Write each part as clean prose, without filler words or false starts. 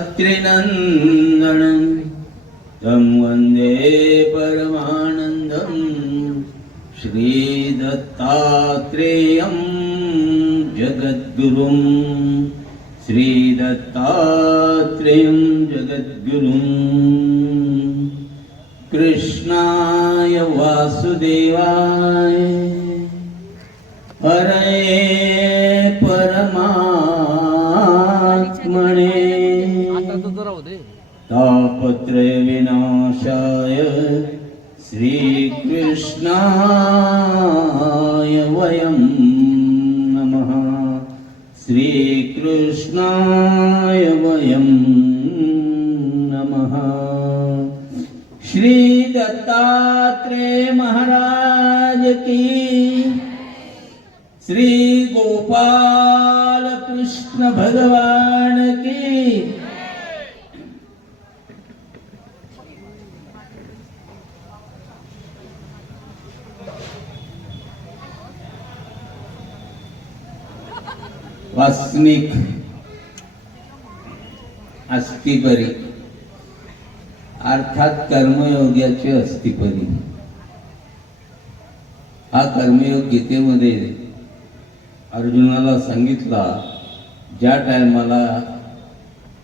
त्रिनन्दनं तं वन्दे परमानन्दं श्रीदत्तात्रेयं जगद्गुरुं श्रीदत्तात्रेयं जगद्गुरुं कृष्णाय वासुदेवाय हरये परमात्मने तापत्रय विनाशाय श्रीकृष्णाय वयं नमः श्रीकृष्णाय वयं नमः। श्री दत्तात्रेय महाराज की, श्री गोपाल कृष्ण भगवान की। वासनिक अस्तिपरी अर्थात कर्मयोगाचे अस्तिपरी हा कर्मयोग गीतेमध्ये अर्जुनाला सांगितला। ज्या टायमाला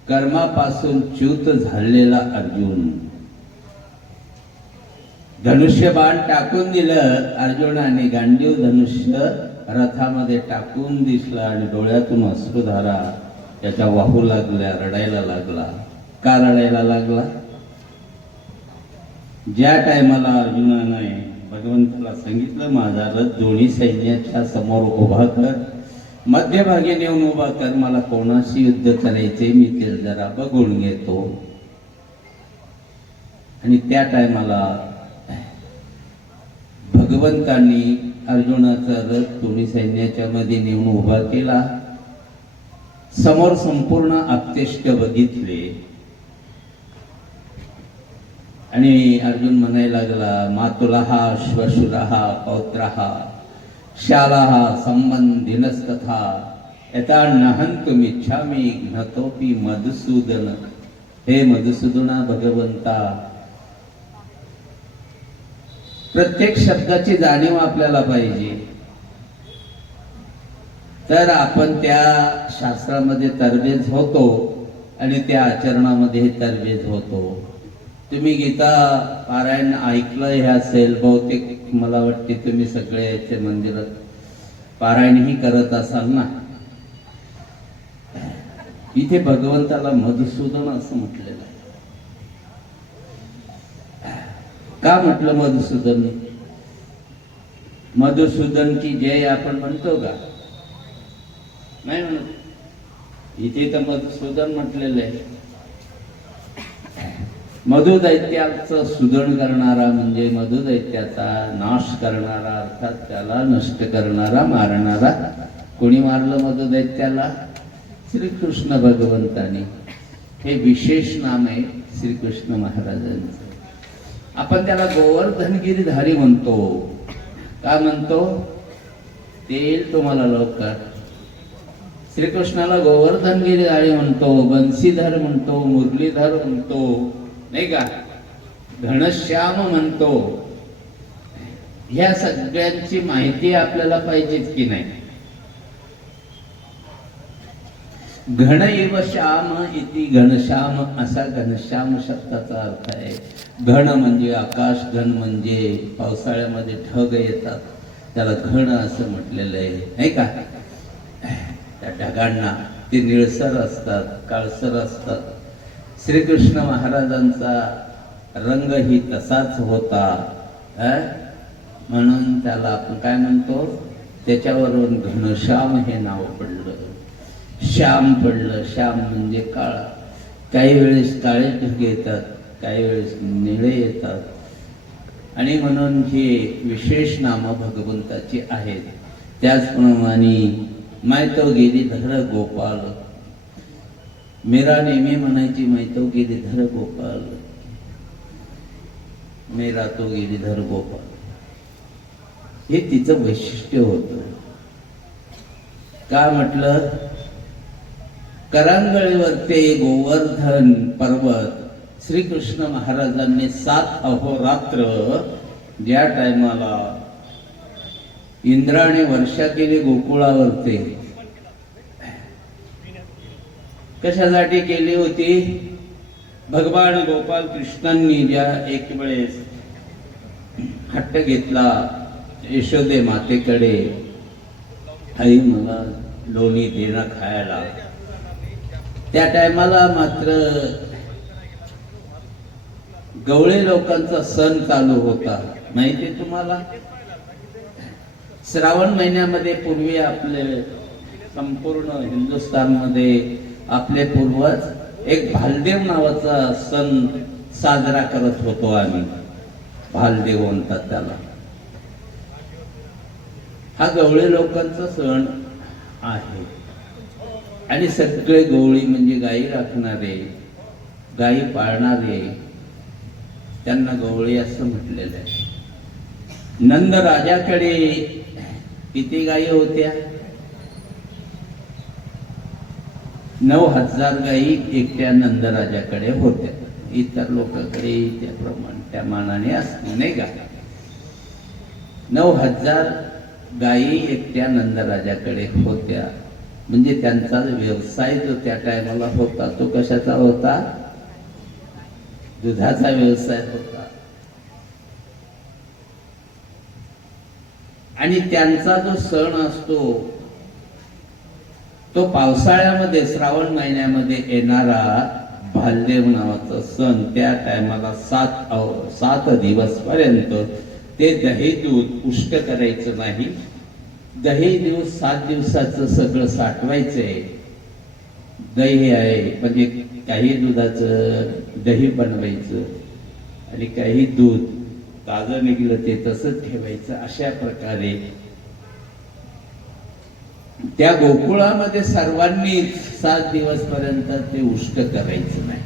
कर्मापासून च्युत झालेला अर्जुन धनुष्य बाण टाकून दिलं अर्जुनाने, गांडीव धनुष्य रथामध्ये टाकून दिसला आणि डोळ्यातून अश्रुधारा त्याच्या वाहू लागल्या, रडायला लागला। का रडायला लागला? ज्या टायमाला अर्जुनाने भगवंताला सांगितलं माझा रथ दोन्ही सैन्याच्या समोर उभा कर, मध्यभागी नेऊन उभा कर, मला कोणाशी युद्ध करायचे मी ते जरा बघून घेतो। आणि त्या टायमाला भगवंतांनी अर्जुनाचा रथ दोन्ही सैन्याच्या मध्ये नेऊन उभा केला। समोर संपूर्ण आप्तेष्ट बघितले आणि अर्जुन म्हणायला लागला मातुलः श्वशुरः पौत्रः शालाः संबंधिनस्तथा यथा नहन्तुमिच्छामि घ्नतोपि मधुसूदन। हे मधुसूदना, भगवंता प्रत्येक शब्दाची जाणीव आपल्याला पाहिजे, तर आपण त्या शास्त्रामध्ये तरबेज होतो आणि त्या आचरणामध्ये तरबेज होतो। तुम्ही गीता पारायण ऐकलं हे असेल बहुतेक, मला वाटते तुम्ही सगळे याचे मंदिरात पारायणही करत असाल ना। इथे भगवंताला मधुसूदन असं म्हटलेलं आहे। का म्हटलं मधुसूदन? मधुसूदन की जय आपण म्हणतो का? नाही म्हणत। इथे तर मधुसूदन म्हटलेलं आहे। मधुदैत्याचं सुदन करणारा म्हणजे मधुदैत्याचा नाश करणारा, अर्थात त्याला नष्ट करणारा, मारणारा। कोणी मारलं मधुदैत्याला? श्रीकृष्ण भगवंताने। हे विशेष नाम आहे श्रीकृष्ण महाराजांचं। आपण त्याला गोवर्धन गिरीधारी म्हणतो। का म्हणतो? तेल तुम्हाला लवकर। श्रीकृष्णाला गोवर्धन गिरीधारी म्हणतो, बंसीधर म्हणतो, मुरलीधर म्हणतो, नाही का, घनश्याम म्हणतो। ह्या सगळ्यांची माहिती आपल्याला पाहिजेच की नाही? घन एव श्याम इति घनश्याम असा घनश्याम शब्दाचा अर्थ आहे। घन म्हणजे आकाश, घन म्हणजे पावसाळ्यामध्ये ढग येतात, त्याला घन असं म्हटलेलं आहे, नाही का? त्या ढगांना ते निळसर असतात, काळसर असतात। श्रीकृष्ण महाराजांचा रंग ही तसाच होता, म्हणून त्याला आपण काय म्हणतो? त्याच्यावरून घनश्याम हे नाव पडलं, श्याम पडलं। श्याम म्हणजे काळा। काही वेळेस काळे ढग येतात, काही वेळेस निळे येतात, आणि म्हणून हे विशेष नामं भगवंताची आहेत। त्याचप्रमाणे मैतो गिरीधर गोपाल, मीरा नेहमी म्हणायची मैतो गिरीधर गोपाल, मेरा तो गिरीधर गोपाल। हे तिचं वैशिष्ट्य होतं। का म्हटलं? करांगळीवर ते गोवर्धन पर्वत श्रीकृष्ण महाराजांनी 7 अहोरात्र ज्या टायमाला इंद्राने वर्षा केली गोकुळावरती, कशासाठी केली होती? भगवान गोपाल कृष्णांनी ज्या एक वेळेस हट्ट घेतला यशोदे मातेकडे, आई मला लोणी देणं खायला, त्या टायमाला मात्र गवळे लोकांचा सण चालू होता, माहिती तुम्हाला? श्रावण महिन्यामध्ये पूर्वी आपले संपूर्ण हिंदुस्थानमध्ये आपले पूर्वज एक भालदेव नावाचा सण साजरा करत होतो आम्ही. भालदेव म्हणतात त्याला. हा गवळी लोकांचा सण आहे आणि सगळे गवळी म्हणजे गायी राखणारे, गायी पाळणारे, त्यांना गवळी असं म्हटलेलं आहे. नंद राजाकडे किती गायी होत्या? 9,000 गायी एकट्या नंदराजाकडे होत्या. इतर लोकांकडे त्याप्रमाणे त्या मानाने असते नाही का. 9,000 गायी एकट्या नंदराजाकडे होत्या. म्हणजे त्यांचा व्यवसाय जो त्या टायमाला होता तो कशाचा होता? दुधाचा व्यवसाय होता. आणि त्यांचा जो सण असतो तो पावसाळ्यामध्ये श्रावण महिन्यामध्ये येणारा भालदेव नावाचा सण, त्या टायमाला 7 दिवस पर्यंत ते दही दूध उष्ट करायचं नाही. दही दूध 7 दिवसाचं सगळं साठवायचंय. दही आहे म्हणजे काही दुधाचं दही बनवायचं आणि काही दूध ताजं निघलं ते तसंच ठेवायचं. अशा प्रकारे त्या गोकुळामध्ये सर्वांनी 7 दिवस पर्यंत ते उष्ट करायचं नाही.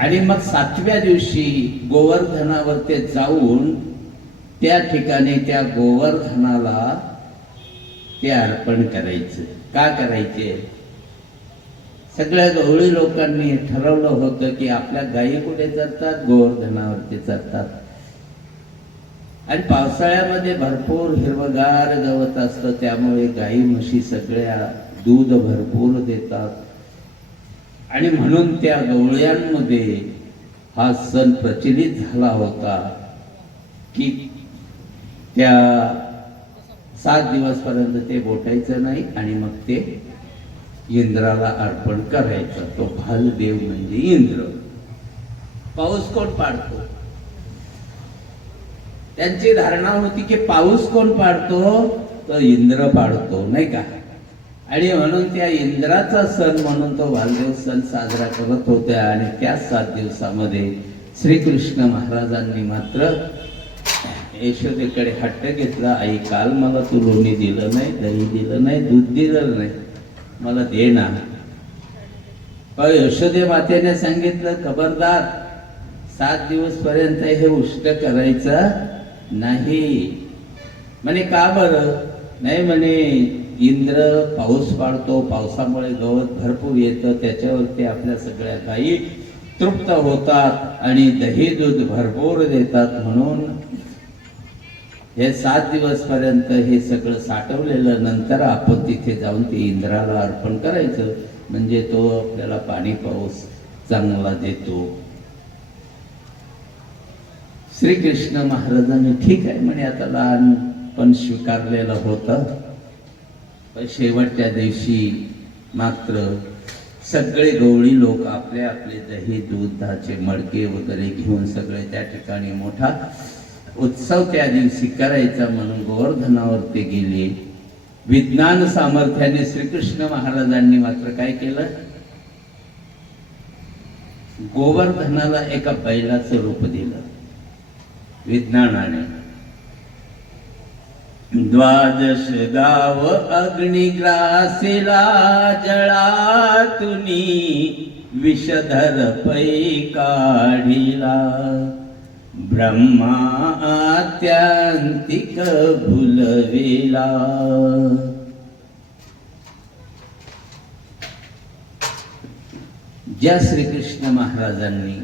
आणि मग 7व्या दिवशी गोवर्धनावर ते जाऊन त्या ठिकाणी त्या गोवर्धनाला ते अर्पण करायचं. का करायचे? सगळ्या गवळी लोकांनी ठरवलं होतं की आपल्या गायी कुठे चरतात? गोवर्धनावरती चरतात. आणि पावसाळ्यामध्ये भरपूर हिरवगार गवत असतं, त्यामुळे गायी म्हशी सगळ्या दूध भरपूर देतात. आणि म्हणून त्या गवळ्यांमध्ये हा सण प्रचलित झाला होता की त्या 7 दिवस पर्यंत ते बोटायचं नाही आणि मग ते इंद्राला अर्पण करायचं. तो भालदेव म्हणजे इंद्र. पाऊस कोण पाडतो? त्यांची धारणा होती की पाऊस कोण पाडतो? तर इंद्र पाडतो नाही का. आणि म्हणून त्या इंद्राचा सण म्हणून तो भालदेव सण साजरा करत होत्या. आणि त्या 7 दिवसामध्ये श्रीकृष्ण महाराजांनी मात्र यशोदेकडे हट्ट घेतला, आई काल मला तू लोणी दिलं नाही, दही दिलं नाही, दूध दिलं नाही, मला दे ना. पण यशोदे मातेने सांगितलं खबरदार 7 दिवस पर्यंत हे उष्ट करायचं नाही. म्हणे का बरं? नाही म्हणे इंद्र पाऊस पाडतो, पावसामुळे गवत भरपूर येतं, त्याच्यावरती आपल्या सगळ्या गायी तृप्त होतात आणि दही दूध भरपूर देतात. म्हणून हे 7 दिवस पर्यंत हे सगळं साठवलेलं नंतर आपण तिथे जाऊन ते इंद्राला अर्पण करायचं, म्हणजे तो आपल्याला पाणी पाऊस चांगला देतो. श्रीकृष्ण महाराजांनी ठीक आहे म्हणे आता लहानपण स्वीकारलेलं होतं. पण शेवटच्या दिवशी मात्र सगळे गवळी लोक आपले आपले दही दुधाचे मडके वगैरे घेऊन सगळे त्या ठिकाणी मोठा उत्सव त्या दिवशी करायचा म्हणून गोवर्धनावर ते गेले. विज्ञान सामर्थ्याने श्रीकृष्ण महाराजांनी मात्र काय केलं? गोवर्धनाला एका बैलाचं रूप दिलं विज्ञानाने. 12 गाव अग्निग्रासीला जळातुनी विषधर पै काढिला. ब्रह्मा आत्यांतिक भुलविला. ज्या श्रीकृष्ण महाराजांनी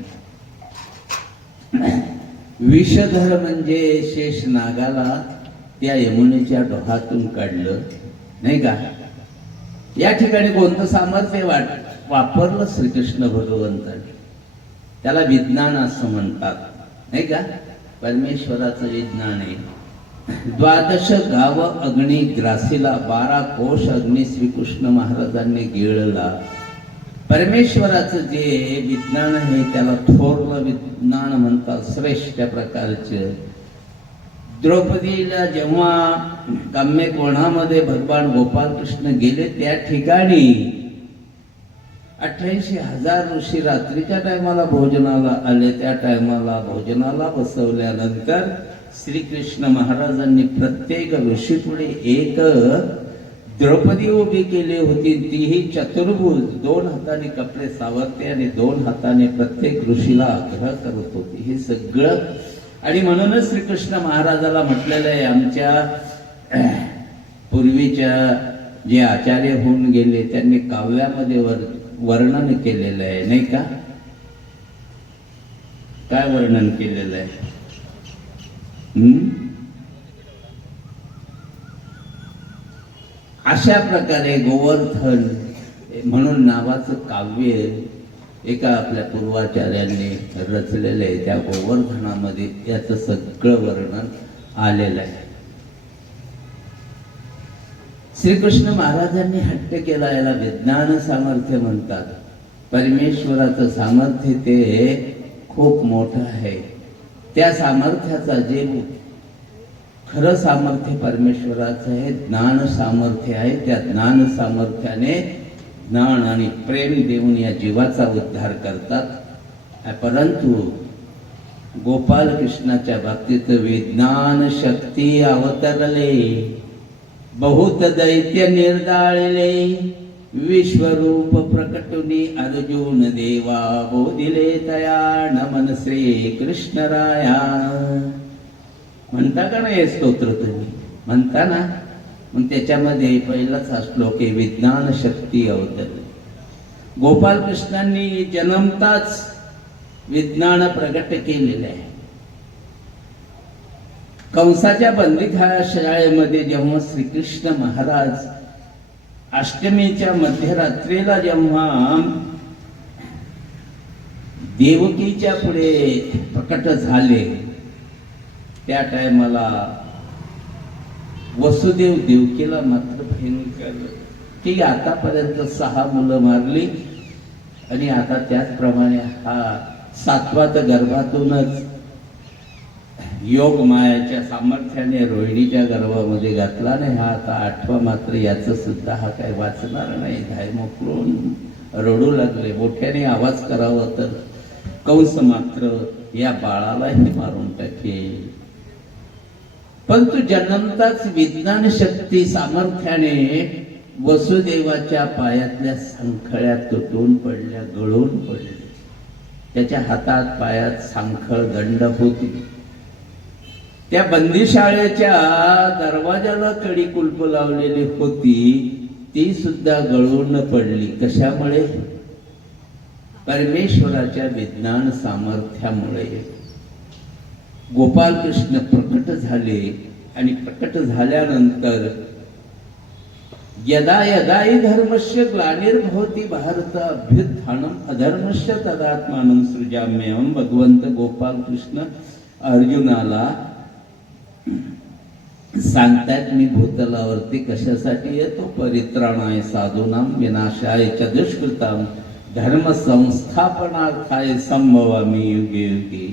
विषधर म्हणजे शेष नागाला त्या यमुनेच्या डोहातून काढलं, नाही का? या ठिकाणी कोणतं सामर्थ्य वापरलं श्रीकृष्ण भगवंताने? त्याला विज्ञान असं म्हणतात, नाही का? परमेश्वराचं विज्ञान आहे. 12 गाव अग्नी ग्रासीला, 12 कोश अग्नी श्रीकृष्ण महाराजांनी गिळला. परमेश्वराचं जे विज्ञान आहे त्याला थोरलं विज्ञान म्हणतात, श्रेष्ठ प्रकारचं. द्रौपदीला जेव्हा काम्यकोणामध्ये भगवान गोपालकृष्ण गेले त्या ठिकाणी 88,000 ऋषी रात्रीच्या टायमाला भोजनाला आले. त्या टायमाला भोजनाला बसवल्यानंतर श्रीकृष्ण महाराजांनी प्रत्येक ऋषी पुढे एक द्रौपदी उभी केली होती. तीही चतुर्भुज, 2 हाताने कपडे सावरते आणि 2 हाताने प्रत्येक ऋषीला आग्रह करत होती. हे सगळं, आणि म्हणूनच श्रीकृष्ण महाराजाला म्हटलेलं आहे, आमच्या पूर्वीच्या जे आचार्य होऊन गेले त्यांनी काव्यामध्ये वर्णन केलेलं आहे, नाही का? काय वर्णन केलेलं आहे? अशा प्रकारे गोवर्धन म्हणून नावाचं काव्य एका आपल्या पूर्वाचार्यांनी रचलेलं आहे. त्या गोवर्धनामध्ये याचं सगळं वर्णन आलेलं आहे. श्रीकृष्ण महाराजांनी हट्ट केला, याला विज्ञान सामर्थ्य म्हणतात. परमेश्वराचं सामर्थ्य ते खूप मोठं आहे. त्या सामर्थ्याचा जे खरं सामर्थ्य परमेश्वराचं आहे, ज्ञान सामर्थ्य आहे. त्या ज्ञान सामर्थ्याने ज्ञान आणि प्रेम देऊन या जीवाचा उद्धार करतात. परंतु गोपाल कृष्णाच्या बाबतीत विज्ञान शक्ती अवतरले, बहुत दैत्य निर्दाळले, विश्वरूप प्रकटुनी अर्जुन देवा, बोधिले तया नमन श्री कृष्ण राया. म्हणता का नाही स्तोत्र? तुम्ही म्हणता ना? मग त्याच्यामध्ये पहिलाच हा श्लोक आहे, विज्ञान शक्ती अवतरली. गोपाल कृष्णांनी जन्मताच विज्ञान प्रगट केलेलं आहे. कंसाच्या बंदीशाळेमध्ये जेव्हा श्रीकृष्ण महाराज अष्टमीच्या मध्यरात्रीला जेव्हा देवकीच्या पुढे प्रकट झाले, त्या टायमाला वसुदेव देवकीला मात्र भयंकर की आतापर्यंत 6 मुलं मारली आणि आता त्याचप्रमाणे हा 7वा तर गर्भातूनच योग मायाच्या सामर्थ्याने रोहिणीच्या गर्भामध्ये घातला नाही. हा आता 8वा मात्र याचं सुद्धा हा काय वाचणार नाही. धाय मोकळून रडू लागले. मोठ्याने आवाज करावा तर कंस मात्र या बाळालाही मारून टाकेल. परंतु जन्मताच विज्ञान शक्ती सामर्थ्याने वसुदेवाच्या पायातल्या सांखळ्या तुटून पडल्या, गळून पडल्या. त्याच्या हातात पायात सांखळ दंड होती. त्या बंदीशाळेच्या दरवाजाला कडी कुलप लावलेली होती, ती सुद्धा गळून पडली. कशामुळे? परमेश्वराच्या विज्ञान सामर्थ्यामुळे. गोपाल कृष्ण प्रकट झाले आणि प्रकट झाल्यानंतर यदा यदा हि धर्मस्य ग्लानिर्भवति भारत अभ्युत्थानम अधर्मस्य तदात्मानं सृजाम्यहं. भगवंत गोपाल कृष्ण अर्जुनाला सांगतात, मी भूतलावरती कशासाठी येतो? परित्राणाय साधूनां विनाशाय च दुष्कृतां धर्म संस्थापनार्थाय संभवामि युगे युगे.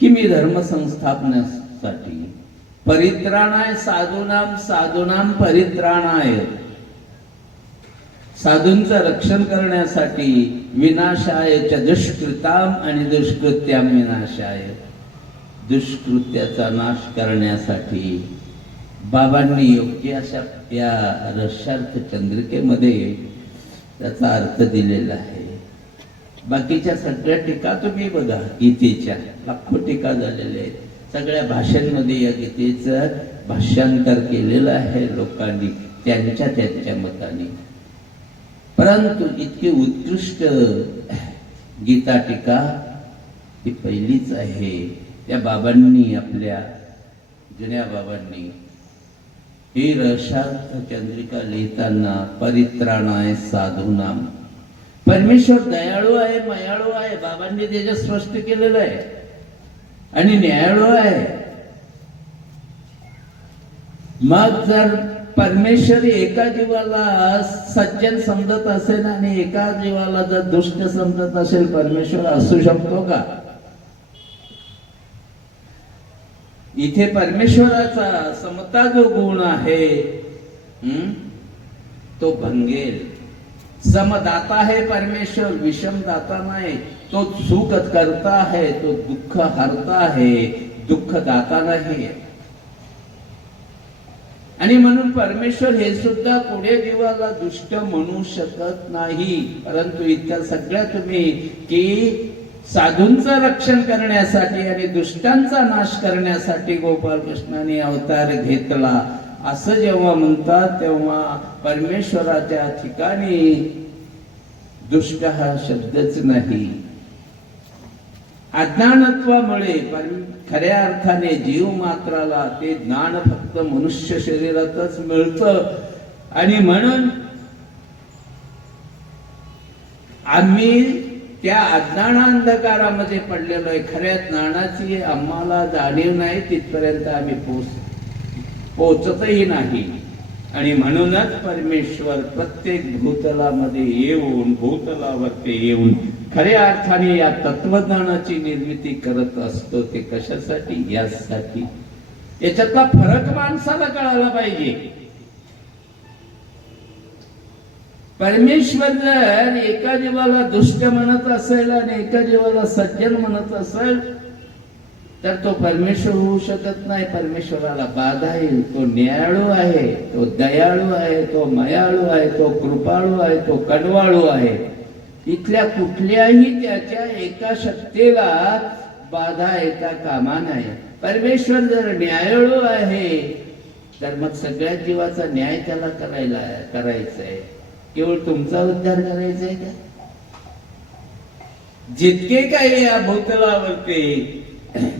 की मी धर्म संस्थापनासाठी, परित्राणाय साधूनां, साधूनां परित्राणाय, साधूंचं रक्षण करण्यासाठी, विनाशाय च दुष्कृतां आणि दुष्कृत्यां विनाशाय, दुष्कृत्याचा नाश करण्यासाठी. बाबांनी योग्य अशा या रसार्थ चंद्रिकेमध्ये त्याचा अर्थ दिलेला आहे. बाकीच्या सगळ्या टीका तुम्ही बघा, गीतेच्या लाखो टीका झालेल्या आहेत. सगळ्या भाषांमध्ये या गीतेचं भाष्यांतर केलेलं आहे लोकांनी त्यांच्या मताने. परंतु इतकी उत्कृष्ट गीता टीका ती पहिलीच आहे. त्या बाबांनी, आपल्या जुन्या बाबांनी ही रसार्थ चंद्रिका लिहिताना परित्राणाय साधूनाम, परमेश्वर दयाळू आहे, मयाळू आहे, बाबांनी त्याच्यात स्पष्ट केलेलं आहे, आणि न्यायाळू आहे. मग जर परमेश्वर एका जीवाला सज्जन समजत असेल आणि एका जीवाला जर दुष्ट समजत असेल, परमेश्वर असू शकतो का? इथे परमेश्वराचा समता जो गुण आहे तो भंगेल. समदाता है परमेश्वर, विषम दाता नाही. तो सुख करता है, तो दुःख हरता है, दुःख दाता नाही. आणि म्हणून परमेश्वर हे सुद्धा पुढे जीवाला दुष्ट म्हणू शकत नाही. परंतु इतकं सगळं तुम्ही की साधूंचं रक्षण करण्यासाठी आणि दुष्टांचा नाश करण्यासाठी गोपालकृष्णाने अवतार घेतला असं जेव्हा म्हणतात, तेव्हा परमेश्वराच्या ठिकाणी दुष्ट हा शब्दच नाही. अज्ञानत्वामुळे खऱ्या अर्थाने जीव मात्राला ते ज्ञान फक्त मनुष्य शरीरातच मिळतं. आणि म्हणून आम्ही त्या अज्ञानांधकारामध्ये पडलेलो आहे. खऱ्या ज्ञानाची आम्हाला जाणीव नाही, तिथपर्यंत आम्ही पोचतही नाही. आणि म्हणूनच परमेश्वर प्रत्येक भूतलामध्ये येऊन, भूतलावरती येऊन खऱ्या अर्थाने या तत्वज्ञानाची निर्मिती करत असतो. ते कशासाठी? यासाठी. याच्यातला फरक माणसाला कळायला पाहिजे. परमेश्वर जर एका जीवाला दुष्ट म्हणत असेल आणि एका जीवाला सज्जन म्हणत असेल तर तो परमेश्वर होऊ शकत नाही. परमेश्वराला बाधा येईल. तो न्यायाळू आहे, तो दयाळू आहे, तो मयाळू आहे, तो कृपाळू आहे, तो कणवाळू आहे. इथल्या कुठल्याही त्याच्या एका शक्तीला बाधा येता कामा नये. परमेश्वर जर न्यायाळू आहे तर मग सगळ्या जीवाचा न्याय त्याला करायचा आहे. केवळ तुमचा उद्धार करायचा आहे का? जितके काही या भूतलावरती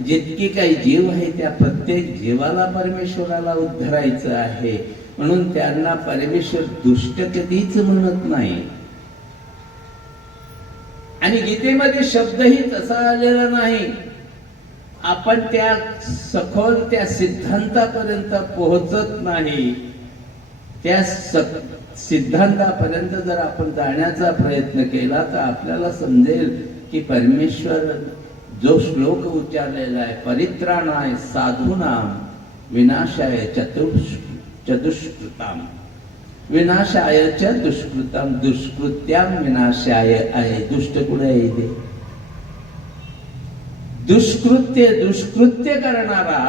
जितके काही जीव आहे त्या प्रत्येक जीवाला परमेश्वराला उद्धारायचं आहे. म्हणून त्यांना परमेश्वर दुष्ट कधीच म्हणत नाही. आणि गीतेमध्ये शब्दही तसा आलेला नाही. आपण त्या सखोल त्या सिद्धांतापर्यंत पोहोचत नाही. त्या सिद्धांतापर्यंत जर आपण जाण्याचा प्रयत्न केला तर आपल्याला समजेल की परमेश्वर जो श्लोक उच्चारलेला आहे, परित्राणाय साधूनाम विनाशाय चतुष्कृताम, विनाशाय च दुष्कृताम, दुष्कृत्याम विनाशाय आहे. दुष्ट कुठे आहे इथे? दुष्कृत्य करणारा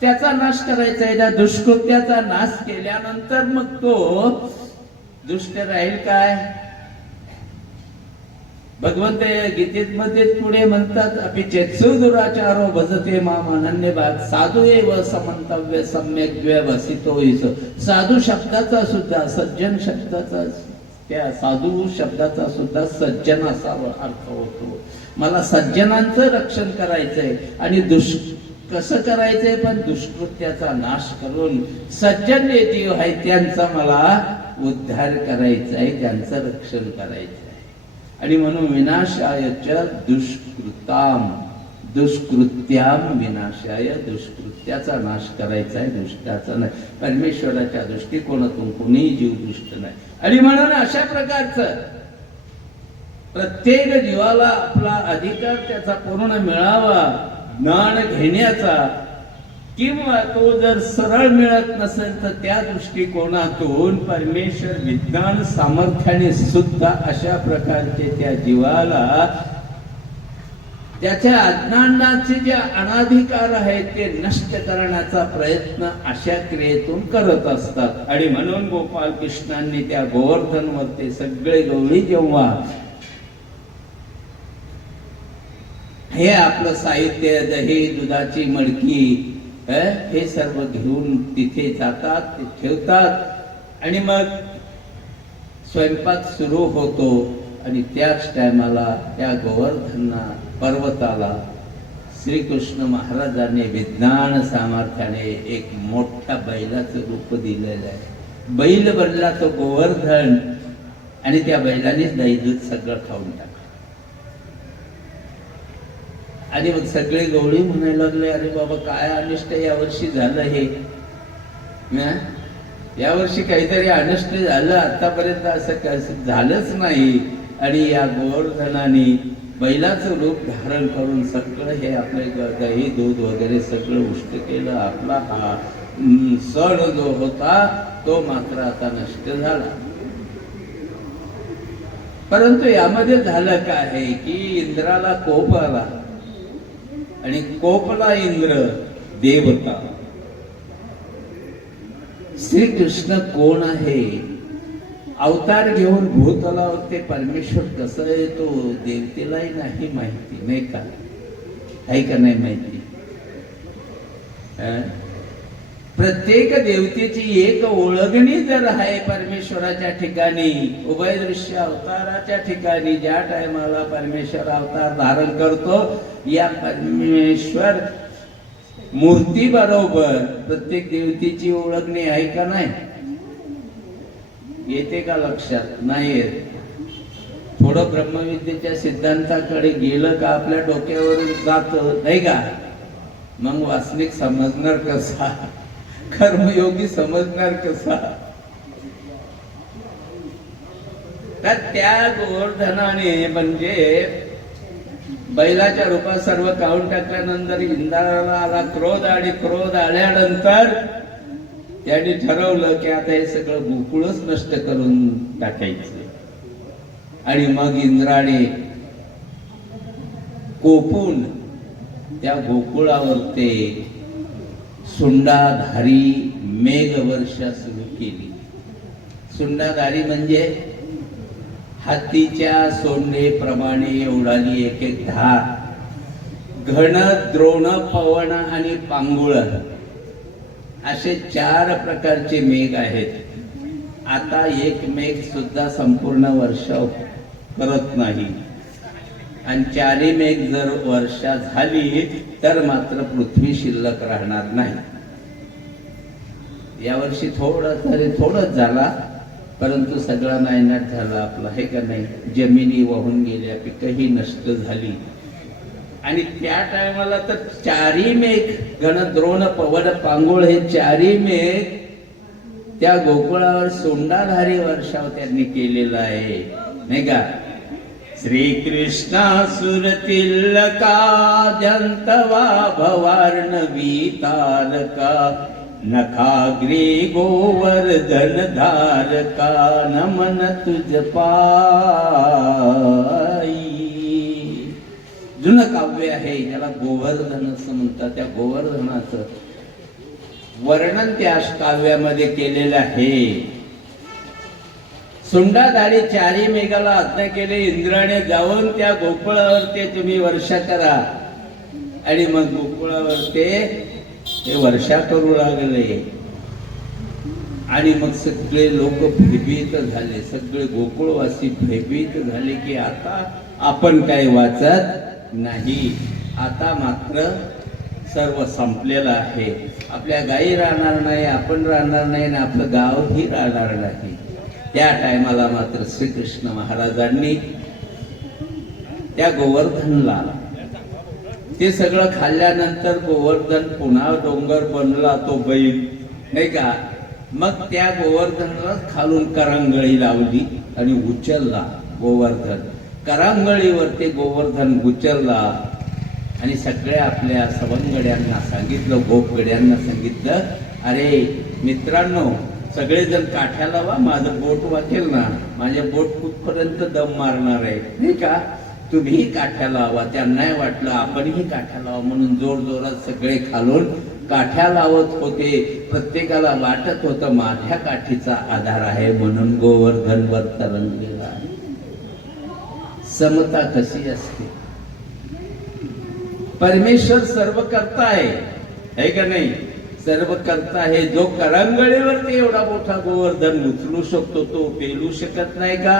त्याचा नाश करायचा आहे. त्या दुष्कृत्याचा नाश केल्यानंतर मग तो दुष्ट राहील काय? भगवंत गीतेमध्ये पुढे म्हणतात, अपि चेत्सु दुराचारो भजते माम अनन्य भाग साधू एव समंतव्य सम्यक व्यवसितो इस. साधू शब्दाचा सुद्धा, सज्जन शब्दाचा, त्या साधू शब्दाचा सुद्धा सज्जन असा अर्थ होतो. मला सज्जनांचं रक्षण करायचंय. आणि कसं करायचंय? पण दुष्कृत्याचा नाश करून सज्जन जे जीव आहे त्यांचा मला उद्धार करायचा आहे, त्यांचं रक्षण करायचं आहे. आणि म्हणून विनाशाय च दुष्कृताम, दुष्कृत्याम विनाशाय, दुष्कृत्याचा नाश करायचा आहे, दुष्टाचा नाही. परमेश्वराच्या दृष्टिकोनातून कोणीही जीव दुष्ट नाही. आणि म्हणून अशा प्रकारचं प्रत्येक जीवाला आपला अधिकार त्याचा पूर्ण मिळावा ज्ञान घेण्याचा, किंवा तो जर सरळ मिळत नसेल तर त्या दृष्टिकोनातून परमेश्वर विज्ञान सामर्थ्याने सुद्धा अशा प्रकारचे त्या जीवाला त्याच्या अज्ञानाचे जे अनाधिकार आहेत ते नष्ट करण्याचा प्रयत्न अशा क्रियेतून करत असतात. आणि म्हणून गोपाल कृष्णांनी त्या गोवर्धनवर ते सगळे गवळी जेव्हा हे आपलं साहित्य, दही, दुधाची मडकी, हे सर्व घेऊन तिथे जातात, ते ठेवतात. आणि मग स्वयंपाक सुरू होतो आणि त्याच टायमाला त्या गोवर्धन पर्वताला श्रीकृष्ण महाराजांनी विज्ञान सामर्थ्याने एक मोठ्या बैलाचं रूप दिलेलं आहे. बैल बनला तो गोवर्धन आणि त्या बैलानेच दही दूध सगळं खाऊन टाकलं. आणि मग सगळे गवळी म्हणायला लागले, अरे बाबा काय अनिष्ट यावर्षी झालं हे, यावर्षी काहीतरी अनिष्ट झालं, आतापर्यंत असं झालंच नाही. आणि या गोवर्धनाने बैलाचं रूप धारण करून सगळं हे आपले दही दूध वगैरे सगळं उष्ट केलं. आपला हा सण जो होता तो मात्र आता नष्ट झाला. परंतु यामध्ये झालं काय आहे की इंद्राला कोप आला आणि कोपला इंद्र देवता. श्रीकृष्ण कोण आहे, अवतार घेऊन भूतलावर परमेश्वर कसं येतो देवतेलाही नाही माहिती, नाही का, आहे का नाही माहिती. प्रत्येक देवतेची एक ओळखणी जर आहे परमेश्वराच्या ठिकाणी, उभय दृश्य अवताराच्या ठिकाणी ज्या टायमाला परमेश्वर अवतार धारण करतो, या परमेश्वर मूर्ती बरोबर प्रत्येक देवतेची ओळखणी आहे का नाही, येते का लक्षात, नाही येत. थोडं ब्रह्मविद्येच्या सिद्धांताकडे गेलं का आपल्या डोक्यावरून जातं, नाही का. मग वासनिक समजणार कसा, कर्मयोगी समजणार कसा. तर त्या गोवर्धनाने म्हणजे बैलाच्या रूपात सर्व काढून टाकल्यानंतर इंद्राला आला क्रोध, आणि क्रोध आल्यानंतर त्यांनी ठरवलं की आता हे सगळं गोकुळच नष्ट करून टाकायचं. आणि मग इंद्राने कोपून त्या गोकुळावर ते सुंडाधारी मेघवर्षा सुरू केली. सुंडाधारी म्हणजे हातीच्या सोंडेप्रमाणे उडाली एक एक धार. घन, द्रोण, पवन आणि पांगुळ असे 4 प्रकारचे मेघ आहेत. आता एक मेघ सुद्धा संपूर्ण वर्षाव करत नाही, आणि 4 मेघ जर वर्षा झाली तर मात्र पृथ्वी शिल्लक राहणार नाही. यावर्षी थोडंच झाला, परंतु सगळा नायनाट झाला आपला, हे का नाही. जमिनी वाहून गेल्या, पिकही नष्ट झाली. आणि त्या टायमाला तर 4 मेघ, घन, द्रोण, पवन, पांगुळ हे 4 मेघ त्या गोकुळावर सोंडाधारी वर्षाव त्यांनी केलेला आहे, नाही का. श्रीकृष्णा सुरतिलका जंतवा भवार्णवी तारका, नखाग्रे गोवर्धन धारका, नमन तुझ पायी. जुनं काव्य आहे, ज्याला गोवर्धन असं म्हणतात. त्या गोवर्धनाचं वर्णन त्या काव्यामध्ये केलेलं आहे. सुंडाधारी 4 मेघाला आज्ञा केले इंद्राने, जाऊन त्या गोकुळावर ते तुम्ही वर्षा करा. आणि मग गोकुळावर ते वर्षा करू लागले. आणि मग सगळे लोक भयभीत झाले, सगळे गोकुळवासी भयभीत झाले की आता आपण काय वाचत नाही, आता मात्र सर्व संपलेलं आहे. आपल्या गायी राहणार नाही, आपण राहणार नाही, आणि आपलं गावही राहणार नाही. त्या टायमाला मात्र श्रीकृष्ण महाराजांनी त्या गोवर्धनला ते सगळं खाल्ल्यानंतर गोवर्धन पुन्हा डोंगर बनला, तो बैल, नाही का. मग त्या गोवर्धनाला खालून करांगळी लावली आणि उचलला गोवर्धन. करांगळीवर ते गोवर्धन उचलला आणि सगळ्या आपल्या सवंगड्यांना सांगितलं, गोपगड्यांना सांगितलं, अरे मित्रांनो, सगळेजण काठ्याला वा, माझं बोट वाचेल ना, माझ्या बोट कुठपर्यंत दम मारणार आहे, नाही का. तुम्हीही काठ्या लावा. त्यांनाही वाटलं आपणही काठ्या लावा, म्हणून जोर जोरात सगळे खालून काठ्या लावत होते. प्रत्येकाला वाटत होतं माझ्या काठीचा आधार आहे म्हणून गोवर्धन वर तरंगलेला आहे. समता कशी असते. परमेश्वर सर्व करता आहे का नाही. सर्व करता आहे. जो करंगळीवरती एवढा मोठा गोवर्धन उचलू शकतो तो पेलू शकत नाही का?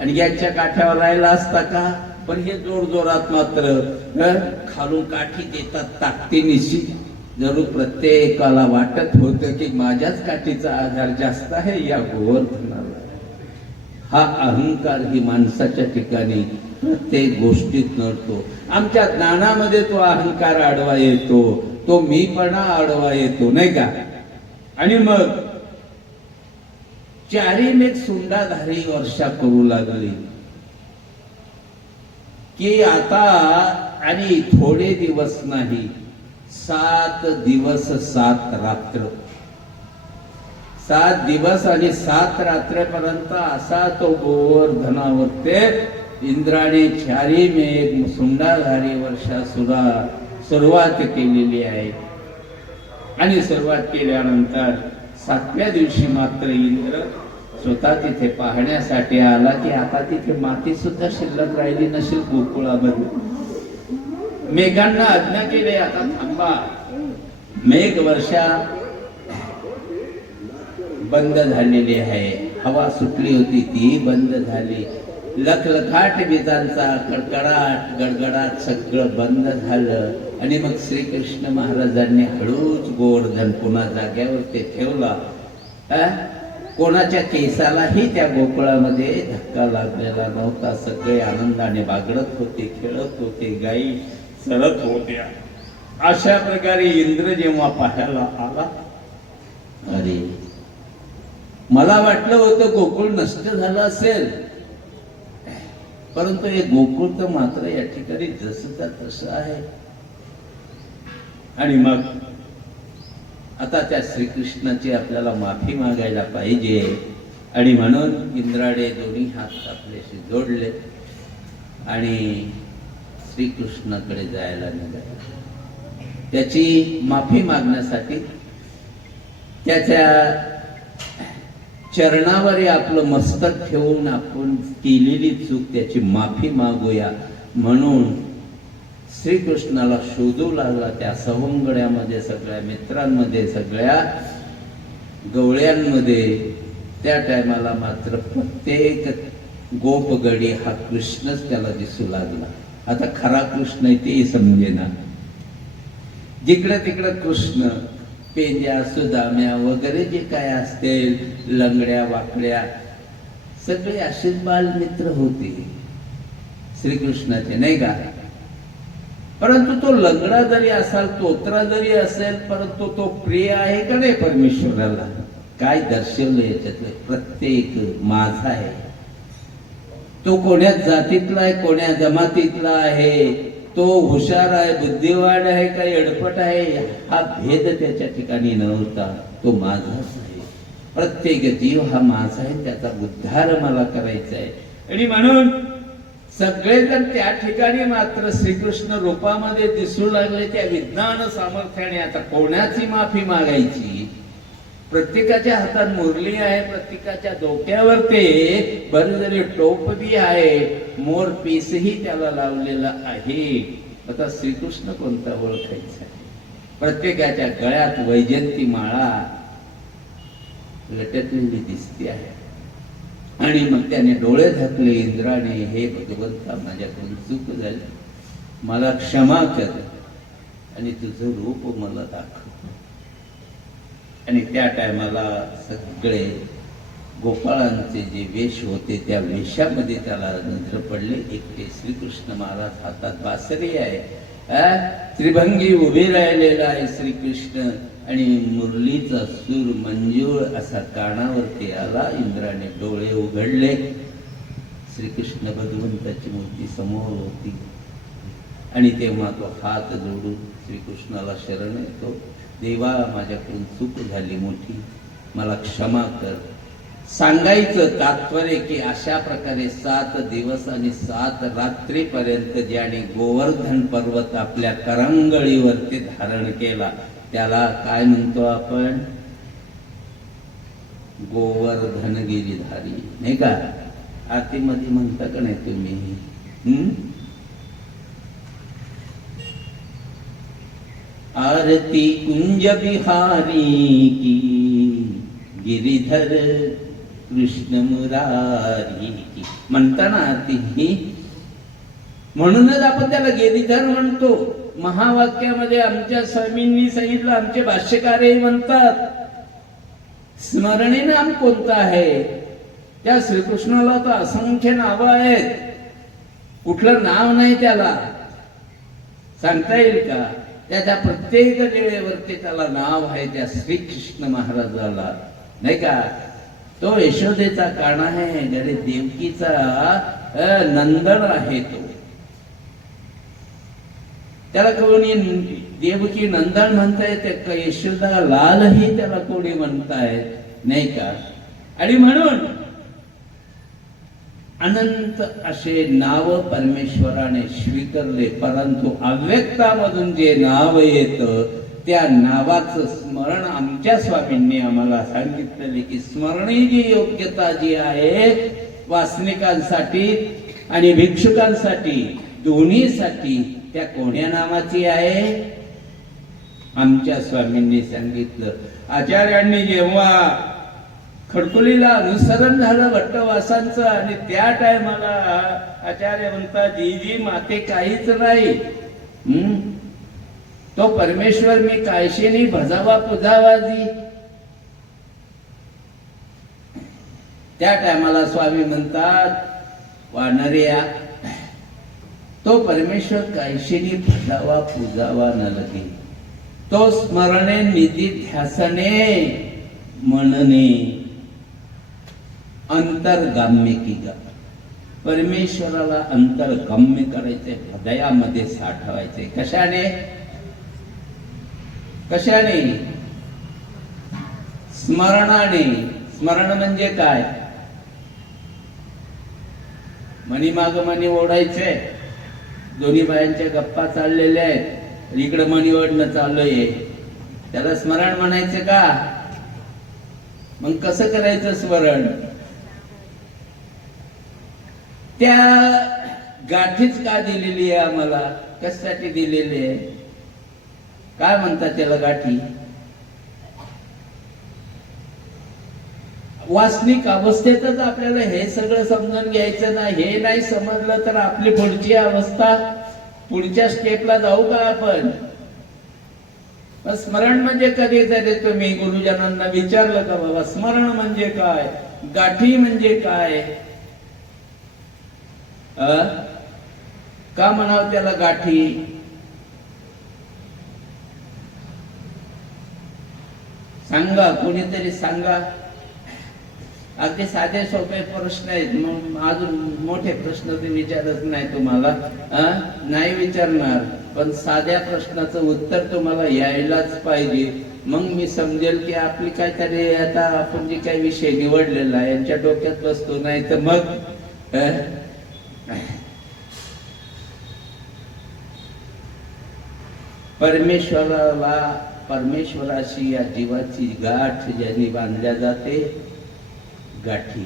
आणि यांच्या काठ्यावर राहिला असता का? पण हे जोर जोरात मात्र खालून काठी देतात ताकदीनिशी. जरूर प्रत्येकाला वाटत होतं की माझ्याच काठीचा आधार जास्त आहे या गोवर्धनाला. हा अहंकार ही माणसाच्या ठिकाणी प्रत्येक गोष्टीत नडतो. आमच्या ज्ञानामध्ये तो अहंकार आडवा येतो, तो मीपणा आडवा येतो, नाही का? आणि मग चारीम एक सुंडाधारी वर्षा करू लागली की आता आणि थोडे दिवस नाही, 7 दिवस 7 रात्र, 7 दिवस आणि 7 रात्रेपर्यंत असा तो गोवर्धनावरती इंद्राने चारीम एक सुंडाधारी वर्षा सुरुवात केलेली आहे. आणि सुरुवात केल्यानंतर 7व्या दिवशी मात्र इंद्र स्वतः तिथे पाहण्यासाठी आला की आता तिथे माती सुद्धा शिल्लक राहिली नसेल गोकुळामध्ये. मेघांना आज्ञा केली आता थांबा. मेघ वर्षा बंद झालेली आहे. हवा सुटली होती ती बंद झाली. लखलखाट विजांचा कडकडाट गडगडाट सगळं बंद झालं. आणि मग श्रीकृष्ण महाराजांनी हळूच गोवर्धन पुन्हा जाग्यावर ते ठेवला. कोणाच्या केसालाही त्या गोकुळामध्ये धक्का लागलेला नव्हता. सगळे आनंदाने बागडत होते, खेळत होते, गायी चरत होत्या. अशा प्रकारे इंद्र जेव्हा पाहायला आला, अरे मला वाटलं होतं गोकुळ नष्ट झालं असेल, परंतु हे गोकुळ तर मात्र या ठिकाणी जसंचा तसं आहे. आणि मग आता त्या श्रीकृष्णाची आपल्याला माफी मागायला पाहिजे. आणि म्हणून इंद्राने दोन्ही हात आपल्याशी जोडले आणि श्रीकृष्णाकडे जायला निघाला. त्याची माफी मागण्यासाठी त्याच्या चरणावर आपलं मस्तक ठेवून आपण केलेली चूक त्याची माफी मागूया म्हणून श्रीकृष्णाला शोधू लागला. त्या सवंगड्यामध्ये, सगळ्या मित्रांमध्ये, सगळ्या गवळ्यांमध्ये. त्या टायमाला मात्र प्रत्येक गोपगडी हा कृष्णच त्याला दिसू लागला. आता खरा कृष्ण आहे तेही समजेना. जिकडे तिकडे कृष्ण, पेंड्या, सुदाम्या वगैरे जे काय असतील, लंगड्या वाकड्या, सगळे असेच बालमित्र होते श्रीकृष्णाचे, नाही का? परंतु तो लंगडा जरी असाल, तोत्रा जरी असेल, परंतु तो प्रिय आहे का नाही परमेश्वराला? काय दर्शवलं याच्यातलं? प्रत्येक माझा आहे. तो कोण्या जातीतला आहे, कोण्या जमातीतला आहे, तो हुशार आहे, बुद्धिवान आहे, काही अडपट आहे, हा भेद त्याच्या ठिकाणी नव्हता. तो माझाच आहे. प्रत्येक जीव हा माझा आहे, त्याचा उद्धार मला करायचा आहे. आणि म्हणून सगळेजण त्या ठिकाणी मात्र श्रीकृष्ण रूपामध्ये दिसू लागले. त्या विज्ञान सामर्थ्याने आता कोणाची माफी मागायची? प्रत्येकाच्या हातात मुरली आहे, प्रत्येकाच्या डोक्यावर ते बरजरी टोप बी आहे, मोर पीसही त्याला लावलेला आहे. आता श्रीकृष्ण कोणता ओळखायचा? प्रत्येकाच्या गळ्यात वैजंती माळा लटकलेली दिसते आहे. आणि मग त्याने डोळे झाकले इंद्राने. हे भगवंता, माझ्याकडून चूक झाली, मला क्षमा कर आणि तुझं रूप मला दाखव. आणि त्या टायमाला सगळे गोपाळांचे जे वेश होते त्या वेशामध्ये त्याला नजर पडले. एकटे श्रीकृष्ण महाराज, हातात बासरी आहे, त्रिभंगी उभे राहिलेला आहे श्रीकृष्ण. आणि मुरलीचा सूर मंजूळ असा कानावरती आला. इंद्राने डोळे उघडले. श्रीकृष्ण भगवंताची मूर्ती समोर होती. आणि तेव्हा तो हात जोडून श्रीकृष्णाला शरण येतो. देवा, माझ्याकडून चूक झाली मोठी, मला क्षमा कर. सांगायचं तात्पर्य की अशा प्रकारे 7 दिवस आणि 7 रात्रीपर्यंत ज्याने गोवर्धन पर्वत आपल्या करंगळीवरती धारण केला त्याला काय म्हणतो आपण? गोवर्धन गिरीधारी, नाही का? आरतीमध्ये म्हणता का नाही तुम्ही? 8 आरती कुंज बिहारी की, गिरिधर कृष्ण मुरारी की. म्हणताना आरती ही, म्हणूनच आपण त्याला गिरिधर म्हणतो. महावाक्यामध्ये आमच्या स्वामींनी सांगितलं, आमचे भाष्यकारही म्हणतात, स्मरणी नाम कोणतं आहे? त्या श्रीकृष्णाला तर असंख्य नावं आहेत, कुठलं नाव नाही त्याला, सांगता येईल का? त्याच्या प्रत्येक लीळेवरती त्याला नाव आहे, त्या श्रीकृष्ण महाराजाला, नाही का? तो यशोदेचा काना आहे, गडे देवकीचा नंदन आहे तो. त्याला कोणी देवकी नंदन म्हणतायत, यशोदा लालही त्याला कोणी म्हणतायत, नाही का? आणि म्हणून अनंत असे नाव परमेश्वराने स्वीकारले, परंतु अव्यक्तामधून जे नाव येतं त्या नावाचं स्मरण आमच्या स्वामींनी आम्हाला सांगितलेले की स्मरणी जी योग्यता जी आहे वासनिकांसाठी आणि भिक्षुकांसाठी दोन्हीसाठी, त्या कोण्या नावाची आहे? आमच्या स्वामींनी सांगितलं. आचार्यांनी जेव्हा खडकुलीला अनुसरण झालं भट्टवासांचं, आणि त्या टायमाला आचार्य म्हणतात, जी जी माते काहीच नाही, तो परमेश्वर मी कायशीनी भजावा पुजावाजी. त्या टायमाला स्वामी म्हणतात, वानरिया, तो परमेश्वर कायशीनी भजावा पूजावा न लगे, तो स्मरणे निधी ध्यासने म्हणणे अंतर्गाम्य की गा. परमेश्वराला अंतर्गम्य करायचे, हृदयामध्ये साठवायचे. कशाने? कशाने? स्मरणाने. स्मरण म्हणजे काय? मनी माग मनी ओढायचे, दोन्ही बायांच्या गप्पा चाललेल्या आहेत, इकडं मनी ओढणं चालू आहे, त्याला स्मरण म्हणायचं का? मग कसं करायचं स्मरण? त्या गाठीच का दिलेली आहे आम्हाला? कशासाठी दिलेली आहे? काय म्हणतात त्याला गाठी? वासनिक अवस्थेतच आपल्याला हे सगळं समजून घ्यायचं नाही. हे नाही समजलं तर आपली पुढची अवस्था, पुढच्या स्टेपला जाऊ का आपण? स्मरण म्हणजे कधी तरी तुम्ही गुरुजनांना विचारलं का, बाबा स्मरण म्हणजे काय, गाठी म्हणजे काय? का म्हणावं त्याला गाठी? सांगा, कोणीतरी सांगा. अगदी साधे सोपे प्रश्न आहेत, मग अजून मोठे प्रश्न ते विचारत नाही तुम्हाला, नाही विचारणार, पण साध्या प्रश्नाचं उत्तर तुम्हाला यायलाच पाहिजे. मग मी समजेल की आपली काहीतरी आता आपण जे काही विषय निवडलेला आहे यांच्या डोक्यात बसतो, नाही तर मग परमेश्वराला, परमेश्वराशी या जीवाची गाठ ज्यांनी बांधल्या जाते, गाठी,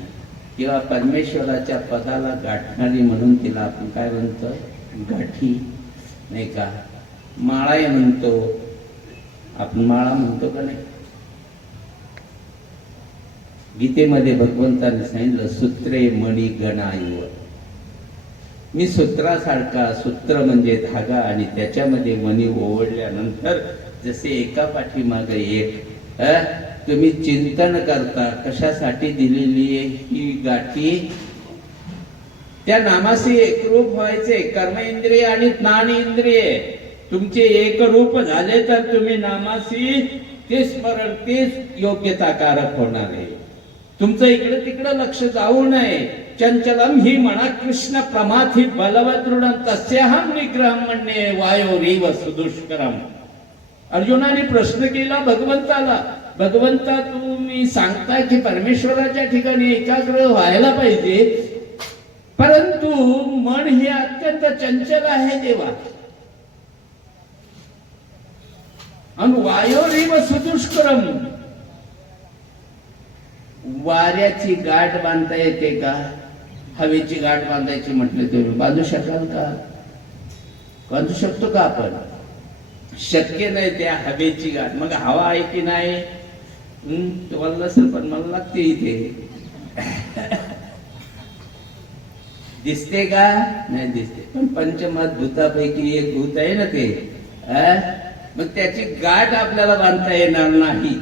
किंवा परमेश्वराच्या पदाला गाठणारी म्हणून तिला आपण काय म्हणतो? गाठी, नाही का? माळाही म्हणतो आपण, माळा म्हणतो का नाही? गीतेमध्ये भगवंताने सांगितलं, सूत्रे मणी गणाईव. मी सूत्रासारखा, सूत्र म्हणजे धागा, आणि त्याच्यामध्ये मणी ओवळल्यानंतर जसे एका पाठीमागे एक तुम्ही चिंतन करता, कशासाठी दिलेली आहे ही गाठी? त्या नामाशी एकरूप व्हायचे. कर्म इंद्रिय आणि ज्ञान इंद्रिय तुमचे एकरूप झाले तर तुम्ही नामाशी ते स्मरण, तेच योग्यताकारक होणार आहे. तुमचं इकडे तिकडे लक्ष जाऊ नये. चंचलम ही म्हणा कृष्ण प्रमाथी बलवदृढ तस्याहम निग्रहम म्हणणे वायोरीव सुदुष्करम. अर्जुनाने प्रश्न केला भगवंताला, भगवंता तुम्ही सांगता की परमेश्वराच्या ठिकाणी एकाग्र व्हायला पाहिजे, परंतु मन हे अत्यंत चंचल आहे देवा, आणि वायोरीव सुदुष्करम, वाऱ्याची गाठ बांधता येते का? हवेची गाठ बांधायची म्हटलं तुम्ही बांधू शकाल का? बांधू शकतो का आपण? शक्य नाही त्या हवेची गाठ. मग हवा आहे की नाही तुम्हाला नसेल पण मला लागते इथे. दिसते का नाही दिसते, पण पंचमहात भूतापैकी एक भूत आहे ना ते. मग त्याची गाठ आपल्याला बांधता येणार नाही.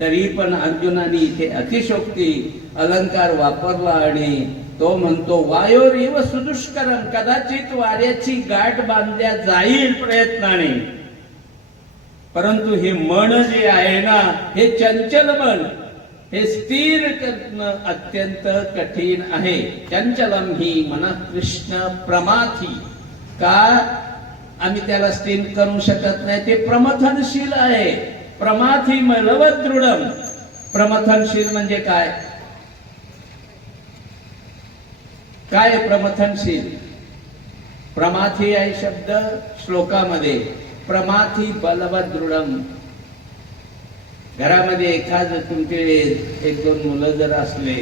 तरी पण अर्जुनाने इथे अतिशोक्ती अलंकार वापरला आणि तो म्हणतो वायोरिव सुदुष्करम, कदाचित वाऱ्याची गाठ बांधल्या जाईल प्रयत्नाने, परंतु हे मन जे आहे ना हे चंचल मन, हे स्थिर करणं अत्यंत कठीण आहे. चंचलम ही मन कृष्ण प्रमाथी. का आम्ही त्याला स्थिर करू शकत नाही? ते प्रमथनशील आहे. प्रमाथी मलवत दृढम. प्रमथनशील म्हणजे काय? काय प्रमथनशील? प्रमाथी आहे शब्द श्लोकामध्ये. प्रमाथी बलवत दृढम. घरामध्ये एखाद तुमचे एक दोन मुलं जर असले